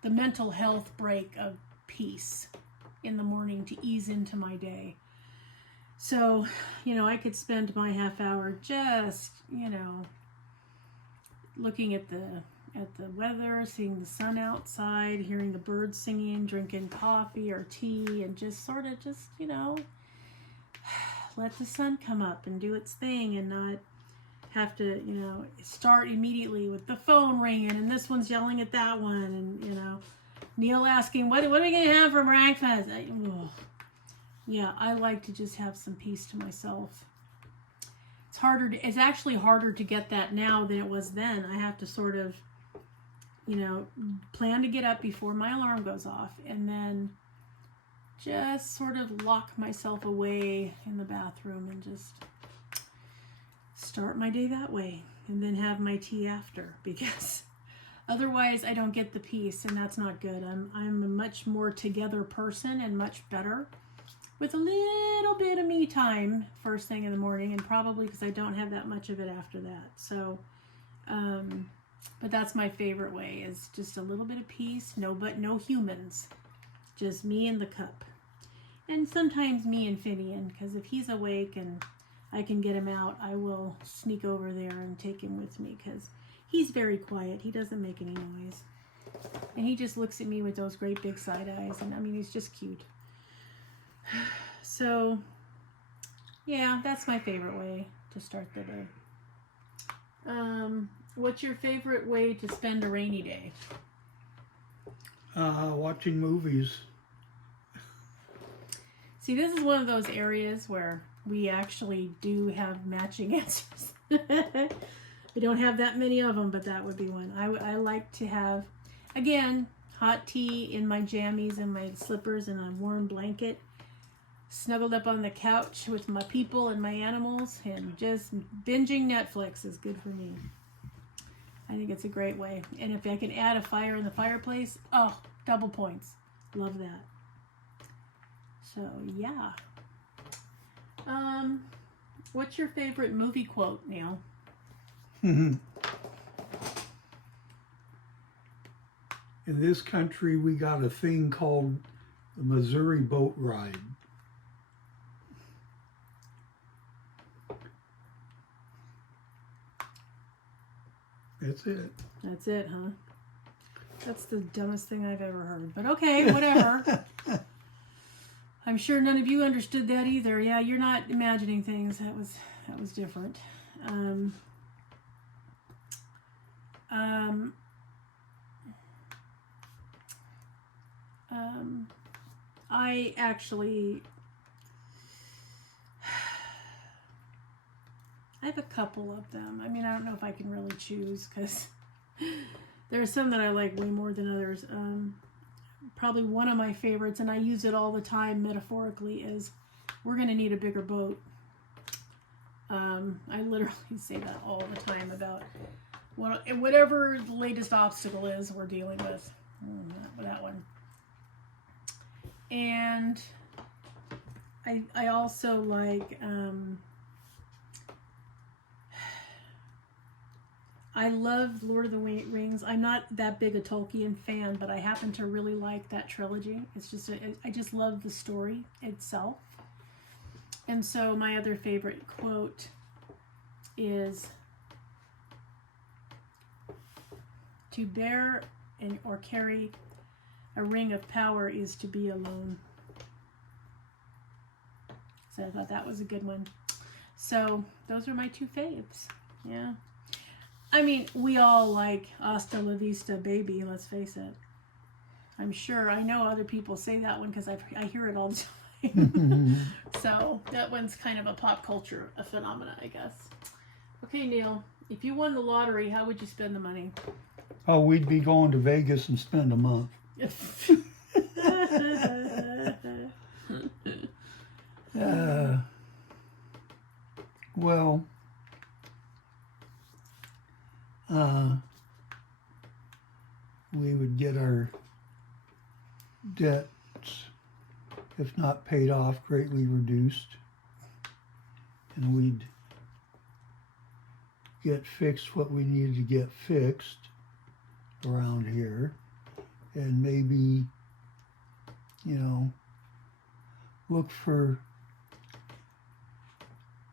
the mental health break of peace in the morning to ease into my day. So, I could spend my half hour just, looking at the weather, seeing the sun outside, hearing the birds singing, drinking coffee or tea, and just sort of let the sun come up and do its thing, and not have to, start immediately with the phone ringing and this one's yelling at that one, and, Neil asking, what are we going to have for breakfast? I like to just have some peace to myself. It's actually harder to get that now than it was then. I have to sort of, plan to get up before my alarm goes off, and then just sort of lock myself away in the bathroom and just start my day that way, and then have my tea after, because otherwise I don't get the peace, and that's not good. I'm a much more together person, and much better with a little bit of me time first thing in the morning, and probably because I don't have that much of it after that. So, but that's my favorite way, is just a little bit of peace, no humans, just me and the cup. And sometimes me and Finian, because if he's awake and I can get him out, I will sneak over there and take him with me, because he's very quiet. He doesn't make any noise. And he just looks at me with those great big side eyes, and he's just cute. So, yeah, that's my favorite way to start the day. What's your favorite way to spend a rainy day? Watching movies. See, this is one of those areas where we actually do have matching answers. We don't have that many of them, but that would be one. I like to have, again, hot tea in my jammies and my slippers and a warm blanket, snuggled up on the couch with my people and my animals, and just binging Netflix is good for me. I think it's a great way. And if I can add a fire in the fireplace, double points. Love that. So, yeah. What's your favorite movie quote, Neil? In this country, we got a thing called the Missouri boat ride. That's it. That's it, huh? That's the dumbest thing I've ever heard. But okay, whatever. I'm sure none of you understood that either. Yeah, you're not imagining things. That was different. I actually, I have a couple of them. I mean, I don't know if I can really choose, because there are some that I like way more than others. Probably one of my favorites, and I use it all the time metaphorically, is we're going to need a bigger boat. I literally say that all the time about whatever the latest obstacle is we're dealing with. That one. And I also like, I love Lord of the Rings. I'm not that big a Tolkien fan, but I happen to really like that trilogy. It's just, I just love the story itself. And so my other favorite quote is, to bear or carry a ring of power is to be alone. So I thought that was a good one. So those are my two faves. Yeah. I mean, we all like Hasta la Vista Baby, let's face it. I'm sure, I know other people say that one because I hear it all the time. So that one's kind of a pop culture phenomena, I guess. Okay, Neil, if you won the lottery, how would you spend the money? Oh, we'd be going to Vegas and spend a month. Well, we would get our debts, if not paid off, greatly reduced, and we'd get fixed what we needed to get fixed around here, and maybe, look for,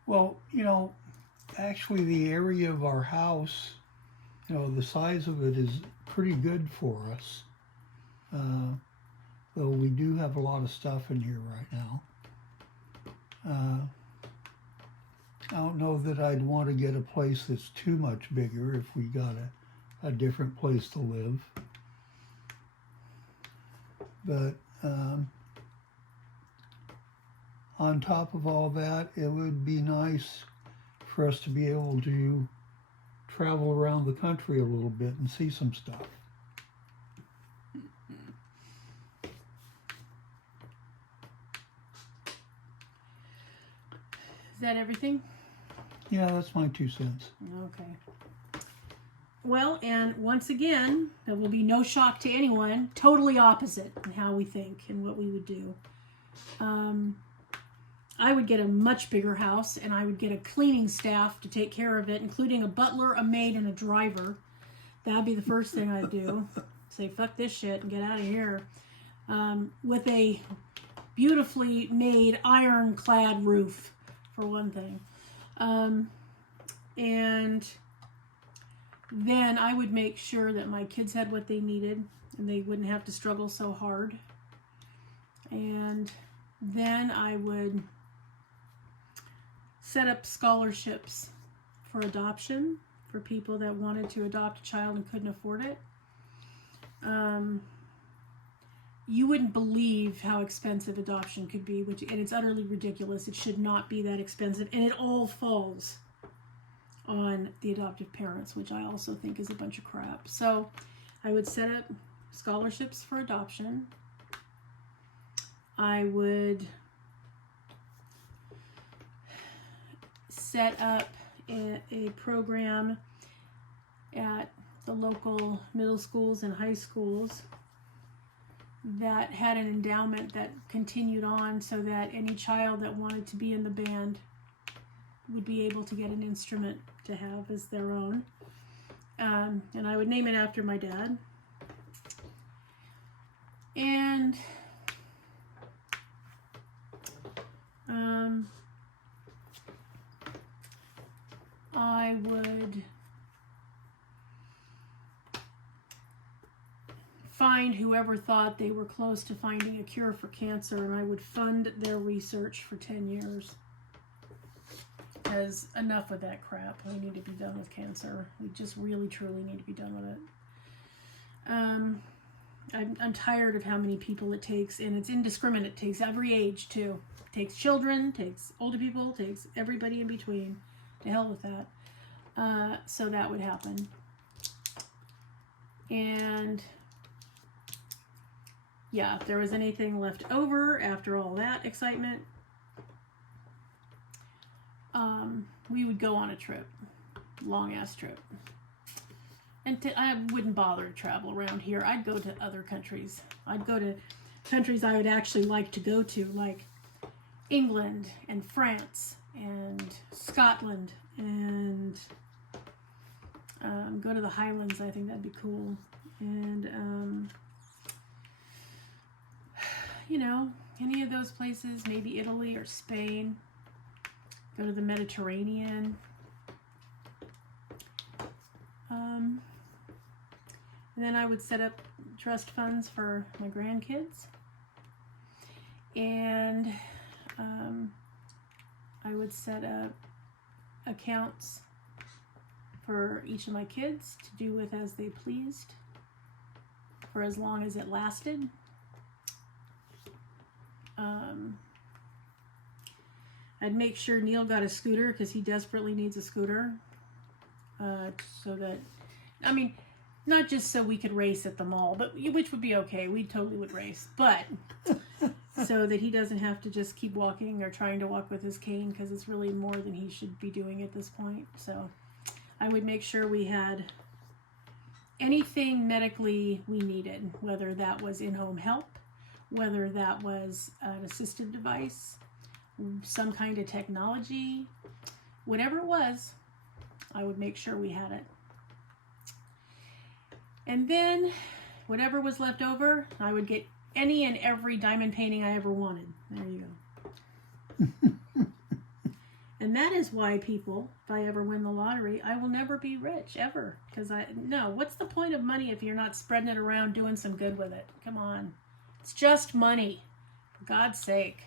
well, actually the area of our house, the size of it is pretty good for us. Though we do have a lot of stuff in here right now. I don't know that I'd want to get a place that's too much bigger if we got a different place to live. But on top of all that, it would be nice for us to be able to travel around the country a little bit and see some stuff. Is that everything? Yeah, that's my 2 cents. Okay. Well, and once again, there will be no shock to anyone, totally opposite in how we think and what we would do. I would get a much bigger house, and I would get a cleaning staff to take care of it, including a butler, a maid, and a driver. That'd be the first thing I'd do. Say, fuck this shit and get out of here. With a beautifully made ironclad roof, for one thing. And then I would make sure that my kids had what they needed and they wouldn't have to struggle so hard. And then I would set up scholarships for adoption for people that wanted to adopt a child and couldn't afford it. You wouldn't believe how expensive adoption could be, and it's utterly ridiculous. It should not be that expensive, and it all falls on the adoptive parents, which I also think is a bunch of crap. So I would set up scholarships for adoption. I would set up a program at the local middle schools and high schools that had an endowment that continued on so that any child that wanted to be in the band would be able to get an instrument to have as their own. And I would name it after my dad. And I would find whoever thought they were close to finding a cure for cancer, and I would fund their research for 10 years. Because enough of that crap. We need to be done with cancer. We just really, truly need to be done with it. I'm tired of how many people it takes, and it's indiscriminate. It takes every age, too. It takes children, takes older people, takes everybody in between. To hell with that. So that would happen. And yeah, if there was anything left over after all that excitement, we would go on a trip. Long-ass trip. And I wouldn't bother to travel around here. I'd go to other countries. I'd go to countries I would actually like to go to, like England and France and Scotland and Go to the Highlands. I think that'd be cool. And, you know, any of those places, maybe Italy or Spain. Go to the Mediterranean. And then I would set up trust funds for my grandkids. And I would set up accounts for each of my kids to do with as they pleased for as long as it lasted. I'd make sure Neil got a scooter because he desperately needs a scooter. So that, I mean, not just so we could race at the mall, but which would be okay. We totally would race, but so that he doesn't have to just keep walking or trying to walk with his cane because it's really more than he should be doing at this point. So I would make sure we had anything medically we needed, whether that was in-home help, whether that was an assistive device, some kind of technology, whatever it was, I would make sure we had it. And then whatever was left over, I would get any and every diamond painting I ever wanted. There you go. And that is why people, if I ever win the lottery, I will never be rich, ever. Because what's the point of money if you're not spreading it around, doing some good with it? Come on. It's just money, for God's sake.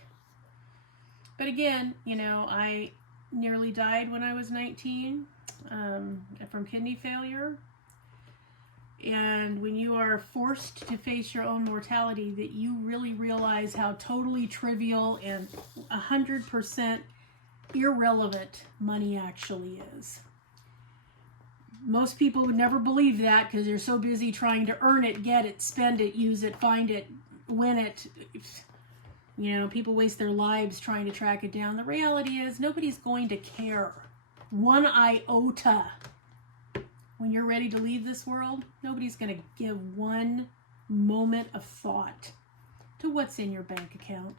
But again, you know, I nearly died when I was 19 from kidney failure. And when you are forced to face your own mortality, that you really realize how totally trivial and 100% irrelevant money actually is. Most people would never believe that because they're so busy trying to earn it, get it, spend it, use it, find it, win it. You know, people waste their lives trying to track it down. The reality is nobody's going to care one iota. When you're ready to leave this world, nobody's going to give one moment of thought to what's in your bank account,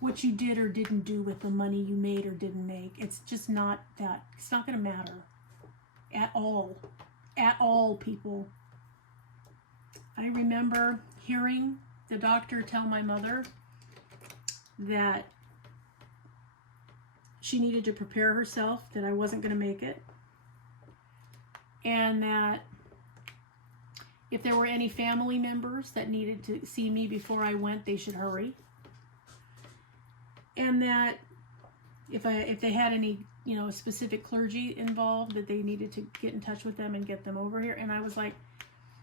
what you did or didn't do with the money you made or didn't make. It's just not that. It's not going to matter at all. At all, people. I remember hearing the doctor tell my mother that she needed to prepare herself, that I wasn't going to make it. And that if there were any family members that needed to see me before I went, they should hurry. And that if they had any, you know, specific clergy involved, that they needed to get in touch with them and get them over here. And I was like,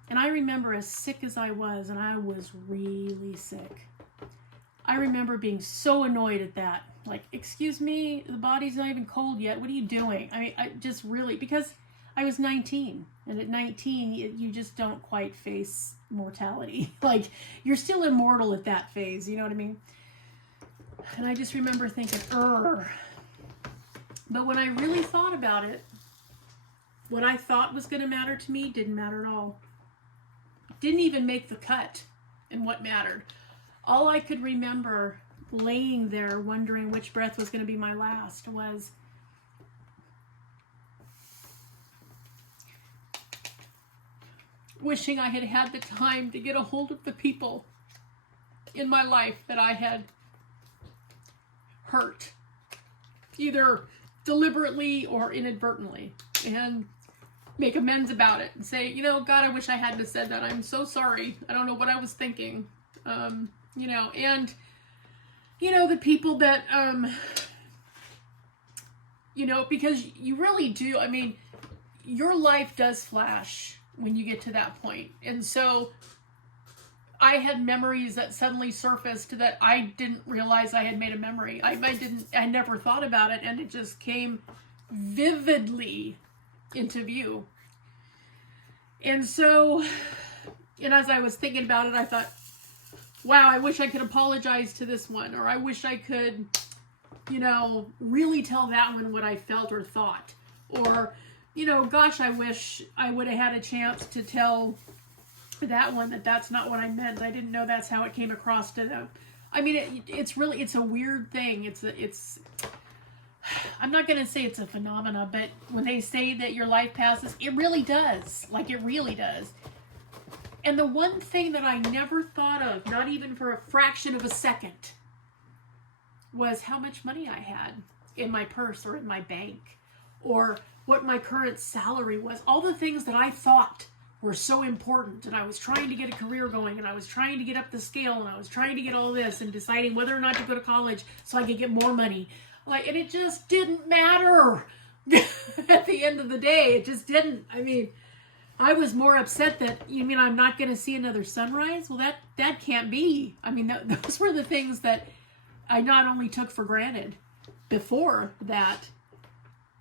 and I remember as sick as I was, and I was really sick. I remember being so annoyed at that. Like, excuse me, the body's not even cold yet. What are you doing? I mean, I just really, because I was 19, and at 19, you just don't quite face mortality. Like, you're still immortal at that phase, you know what I mean? And I just remember thinking, But when I really thought about it, what I thought was going to matter to me didn't matter at all. Didn't even make the cut in what mattered. All I could remember laying there wondering which breath was going to be my last was wishing I had had the time to get a hold of the people in my life that I had hurt, either deliberately or inadvertently, and make amends about it and say, you know, God, I wish I hadn't have said that. I'm so sorry. I don't know what I was thinking. You know, and, you know, the people that, you know, because you really do, I mean, your life does flash when you get to that point. And so I had memories that suddenly surfaced that I didn't realize I had made a memory. I never thought about it, and it just came vividly into view. And so, and as I was thinking about it, I thought, wow, I wish I could apologize to this one, or I wish I could, you know, really tell that one what I felt or thought. Or, you know, gosh, I wish I would have had a chance to tell that one that that's not what I meant. I didn't know that's how it came across to them. I mean, it's really, it's a weird thing. It's I'm not going to say it's a phenomena, but when they say that your life passes, it really does. Like, it really does. And the one thing that I never thought of, not even for a fraction of a second, was how much money I had in my purse or in my bank, or what my current salary was. All the things that I thought were so important, and I was trying to get a career going, and I was trying to get up the scale, and I was trying to get all this, and deciding whether or not to go to college so I could get more money. Like, and it just didn't matter. At the end of the day, it just didn't. I mean, I was more upset that, you mean I'm not going to see another sunrise? Well, that can't be. I mean, those were the things that I not only took for granted before that,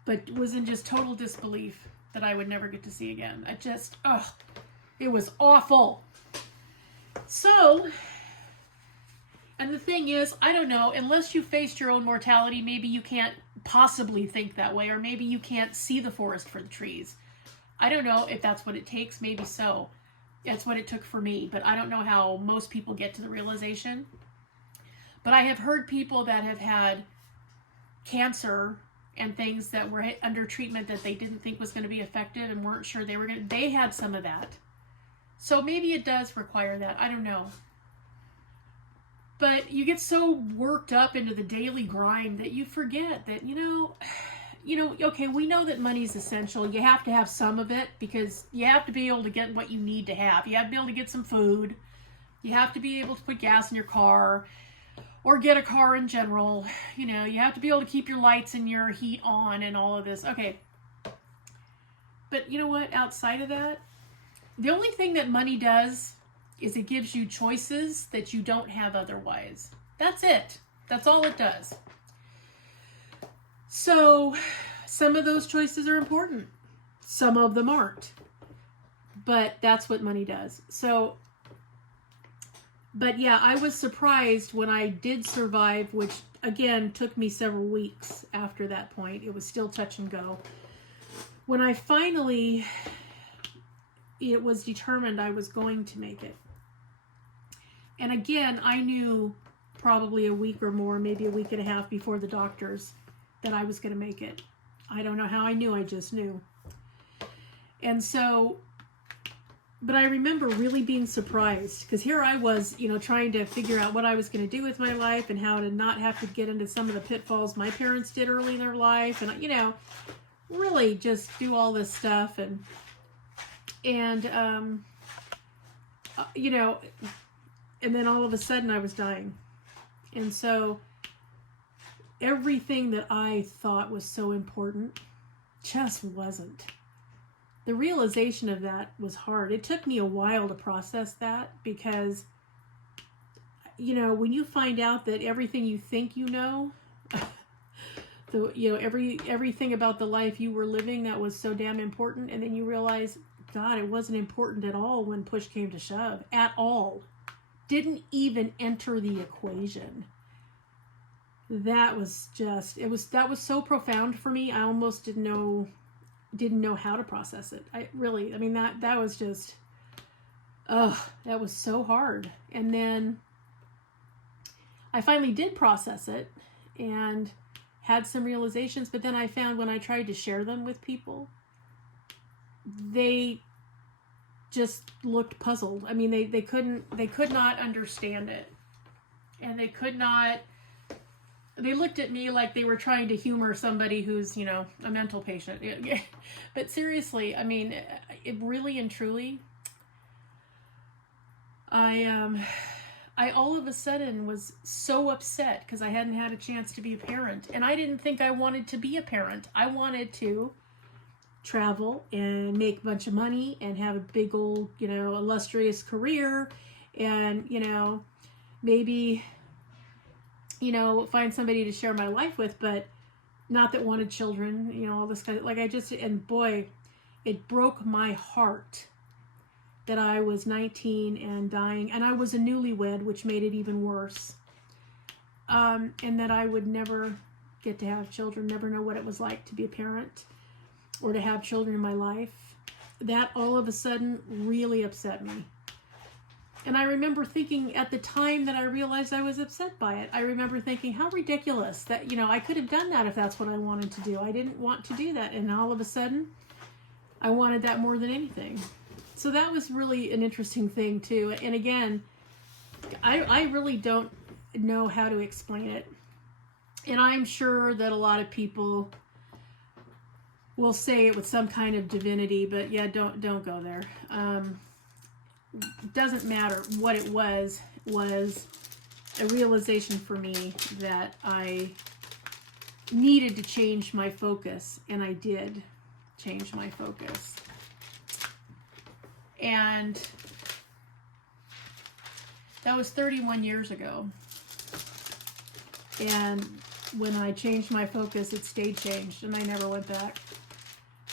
but was in just total disbelief that I would never get to see again. I just, it was awful. So, and the thing is, I don't know, unless you faced your own mortality, maybe you can't possibly think that way, or maybe you can't see the forest for the trees. I don't know if that's what it takes, maybe so. That's what it took for me, but I don't know how most people get to the realization. But I have heard people that have had cancer and things that were under treatment that they didn't think was going to be effective and weren't sure they had some of that. So maybe it does require that. I don't know. But you get so worked up into the daily grind that you forget that, okay, we know that money's essential. You have to have some of it because you have to be able to get what you need to have. You have to be able to get some food. You have to be able to put gas in your car or get a car in general. You have to be able to keep your lights and your heat on and all of this. Okay. But you know what? Outside of that, the only thing that money does is it gives you choices that you don't have otherwise. That's it. That's all it does. So, some of those choices are important. Some of them aren't. But that's what money does. So, but yeah, I was surprised when I did survive, which again took me several weeks after that point. It was still touch and go. When I finally, it was determined I was going to make it. And again, I knew probably a week or more, maybe a week and a half before the doctors, that I was going to make it. I don't know how I knew, I just knew. And so, but I remember really being surprised because here I was, trying to figure out what I was going to do with my life and how to not have to get into some of the pitfalls my parents did early in their life, and really just do all this stuff and then all of a sudden I was dying. And so everything that I thought was so important just wasn't. The realization of that was hard. It took me a while to process that because, when you find out that everything you think you know, everything about the life you were living that was so damn important, and then you realize, God, it wasn't important at all when push came to shove. At all. Didn't even enter the equation. That was so profound for me. I almost didn't know how to process it. That was just, that was so hard. And then I finally did process it and had some realizations, but then I found when I tried to share them with people, they just looked puzzled. I mean, they could not understand it. And they looked at me like they were trying to humor somebody who's, a mental patient. But seriously, I mean, it really and truly, I all of a sudden was so upset because I hadn't had a chance to be a parent. And I didn't think I wanted to be a parent. I wanted to travel and make a bunch of money and have a big old, illustrious career and, maybe, find somebody to share my life with, but not that wanted children, all this kind of, and boy, it broke my heart that I was 19 and dying, and I was a newlywed, which made it even worse. And that I would never get to have children, never know what it was like to be a parent or to have children in my life. That all of a sudden really upset me. And I remember thinking at the time that I realized I was upset by it, I remember thinking how ridiculous that, I could have done that if that's what I wanted to do. I didn't want to do that. And all of a sudden, I wanted that more than anything. So that was really an interesting thing too. And again, I really don't know how to explain it. And I'm sure that a lot of people will say it with some kind of divinity, but yeah, don't go there. Doesn't matter what it was a realization for me that I needed to change my focus, and I did change my focus. And that was 31 years ago. And when I changed my focus, it stayed changed, and I never went back.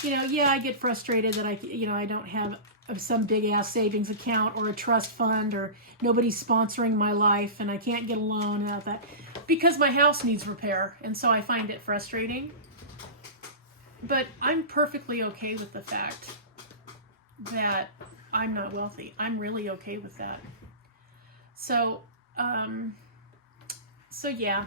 Yeah, I get frustrated that I don't have some big ass savings account or a trust fund, or nobody's sponsoring my life, and I can't get a loan and all that because my house needs repair, and so I find it frustrating. But I'm perfectly okay with the fact that I'm not wealthy. I'm really okay with that. So yeah.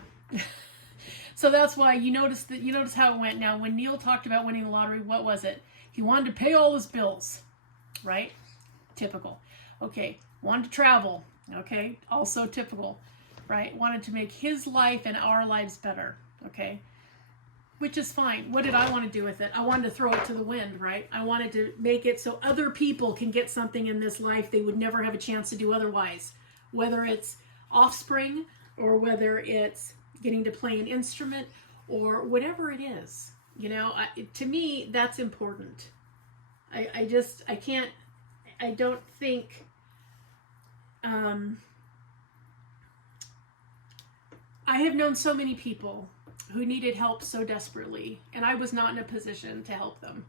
So that's why you notice how it went. Now, when Neil talked about winning the lottery, what was it? He wanted to pay all his bills, right? Typical. Okay. Wanted to travel. Okay. Also typical, right? Wanted to make his life and our lives better. Okay. Which is fine. What did I want to do with it? I wanted to throw it to the wind, right? I wanted to make it so other people can get something in this life they would never have a chance to do otherwise. Whether it's offspring, or whether it's getting to play an instrument, or whatever it is. To me, that's important. I don't think, I have known so many people who needed help so desperately, and I was not in a position to help them.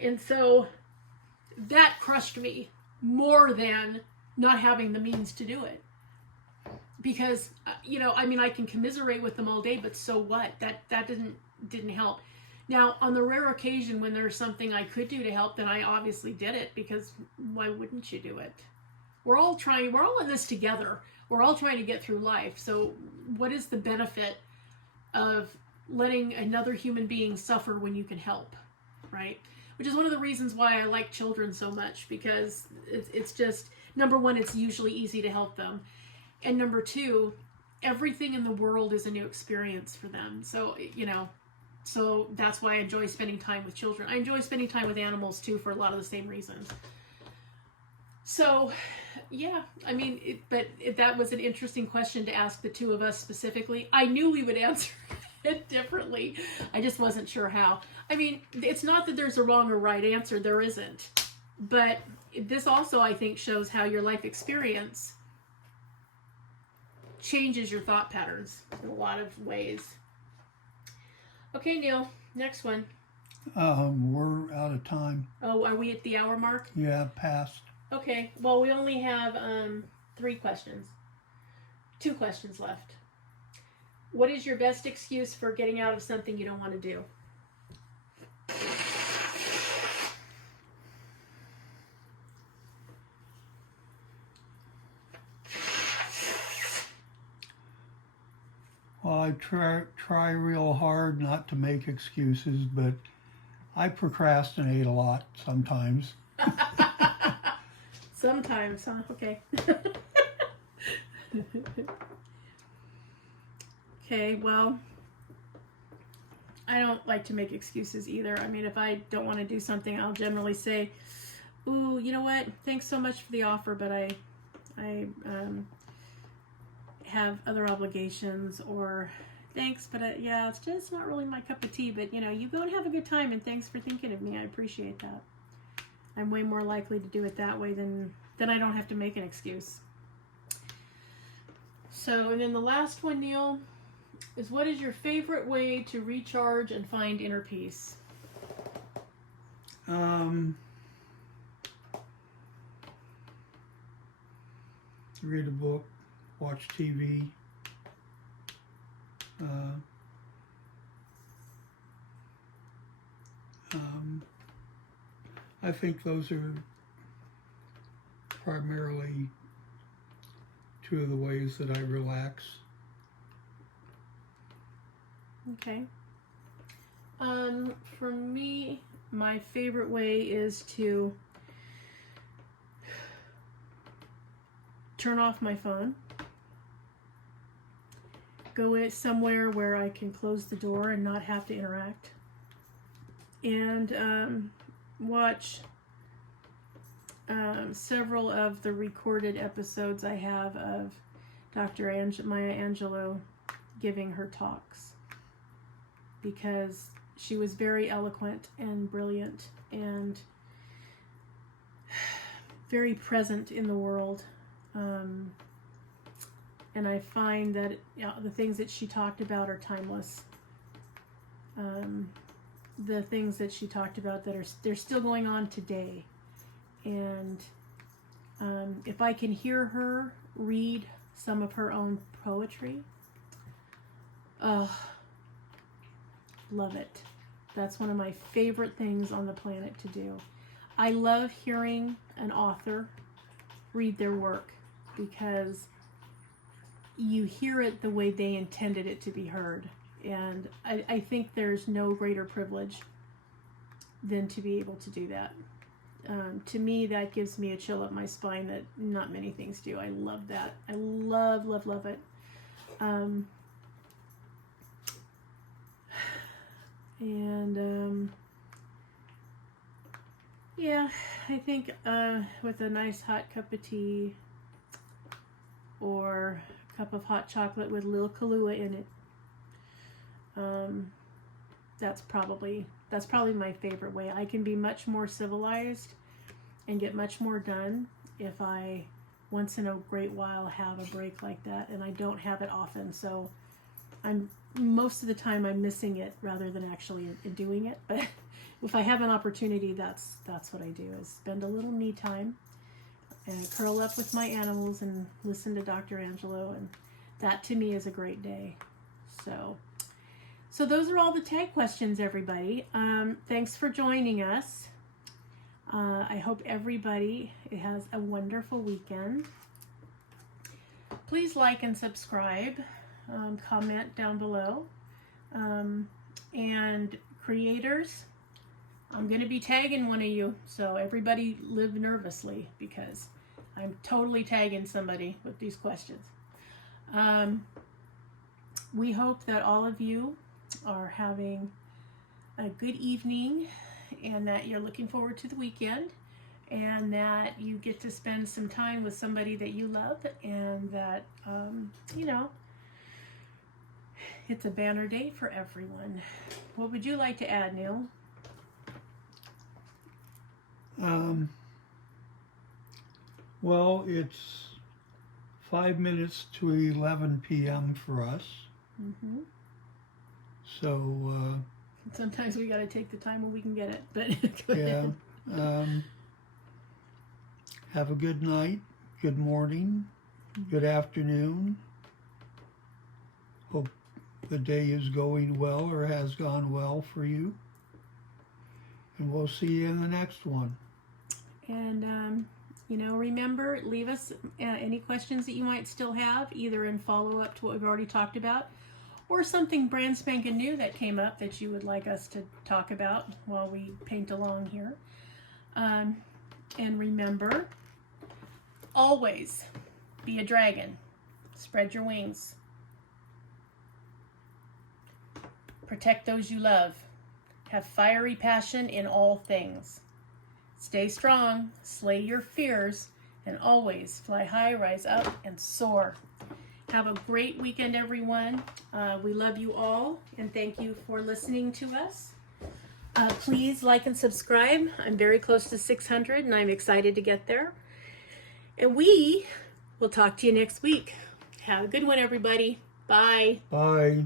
And so that crushed me more than not having the means to do it. Because, I can commiserate with them all day, but so what? That didn't help. Now, on the rare occasion when there's something I could do to help, then I obviously did it, because why wouldn't you do it? We're all in this together. We're all trying to get through life. So what is the benefit of letting another human being suffer when you can help, right? Which is one of the reasons why I like children so much, because it's just, number one, it's usually easy to help them. And number two, everything in the world is a new experience for them. So, so that's why I enjoy spending time with children. I enjoy spending time with animals too, for a lot of the same reasons. So, yeah, that was an interesting question to ask the two of us specifically. I knew we would answer it differently. I just wasn't sure how. It's not that there's a wrong or right answer. There isn't. But this also, I think, shows how your life experience changes your thought patterns in a lot of ways. Okay, Neil, next one. We're out of time. Oh, are we at the hour mark? Yeah, past. Okay, well, we only have 2 questions left. What is your best excuse for getting out of something you don't want to do? Well, I try real hard not to make excuses, but I procrastinate a lot sometimes. Sometimes, huh? Okay. Okay, well, I don't like to make excuses either. If I don't want to do something, I'll generally say, ooh, you know what? Thanks so much for the offer, but I have other obligations, or thanks, but yeah, it's just not really my cup of tea, but you go and have a good time, and thanks for thinking of me. I appreciate that. I'm way more likely to do it that way than I don't have to make an excuse. So, and then the last one, Neil, is what is your favorite way to recharge and find inner peace? Read a book, watch TV. I think those are primarily two of the ways that I relax. Okay. For me, my favorite way is to turn off my phone, go somewhere where I can close the door and not have to interact, and watch several of the recorded episodes I have of Dr. Maya Angelou giving her talks, because she was very eloquent and brilliant and very present in the world. And I find that the things that she talked about are timeless. The things that she talked about they're still going on today. And if I can hear her read some of her own poetry, love it. That's one of my favorite things on the planet to do. I love hearing an author read their work, because you hear it the way they intended it to be heard. And I think there's no greater privilege than to be able to do that. To me, that gives me a chill up my spine that not many things do. I love that. I love, love, love it. Yeah, I think with a nice hot cup of tea or a cup of hot chocolate with Lil Kahlua in it, that's probably my favorite way. I can be much more civilized and get much more done if I once in a great while have a break like that, and I don't have it often, so most of the time I'm missing it rather than actually doing it. But if I have an opportunity, that's what I do, is spend a little me time and curl up with my animals and listen to Dr. Angelou, and that to me is a great day. So those are all the tag questions, everybody. Thanks for joining us. I hope everybody has a wonderful weekend. Please like and subscribe. Comment down below. And creators, I'm going to be tagging one of you, so everybody live nervously, because I'm totally tagging somebody with these questions. We hope that all of you are having a good evening, and that you're looking forward to the weekend, and that you get to spend some time with somebody that you love, and that, it's a banner day for everyone. What would you like to add, Neil? Well, it's 5 minutes to 11 p.m. for us. Mm-hmm. So, sometimes we got to take the time when we can get it, but go yeah. ahead. Have a good night, good morning, good afternoon. Hope the day is going well or has gone well for you. And we'll see you in the next one. And, remember, leave us any questions that you might still have, either in follow-up to what we've already talked about, or something brand spanking new that came up that you would like us to talk about while we paint along here. And remember, always be a dragon. Spread your wings. Protect those you love. Have fiery passion in all things. Stay strong, slay your fears, and always fly high, rise up, and soar. Have a great weekend, everyone. We love you all, and thank you for listening to us. Please like and subscribe. I'm very close to 600, and I'm excited to get there. And we will talk to you next week. Have a good one, everybody. Bye. Bye.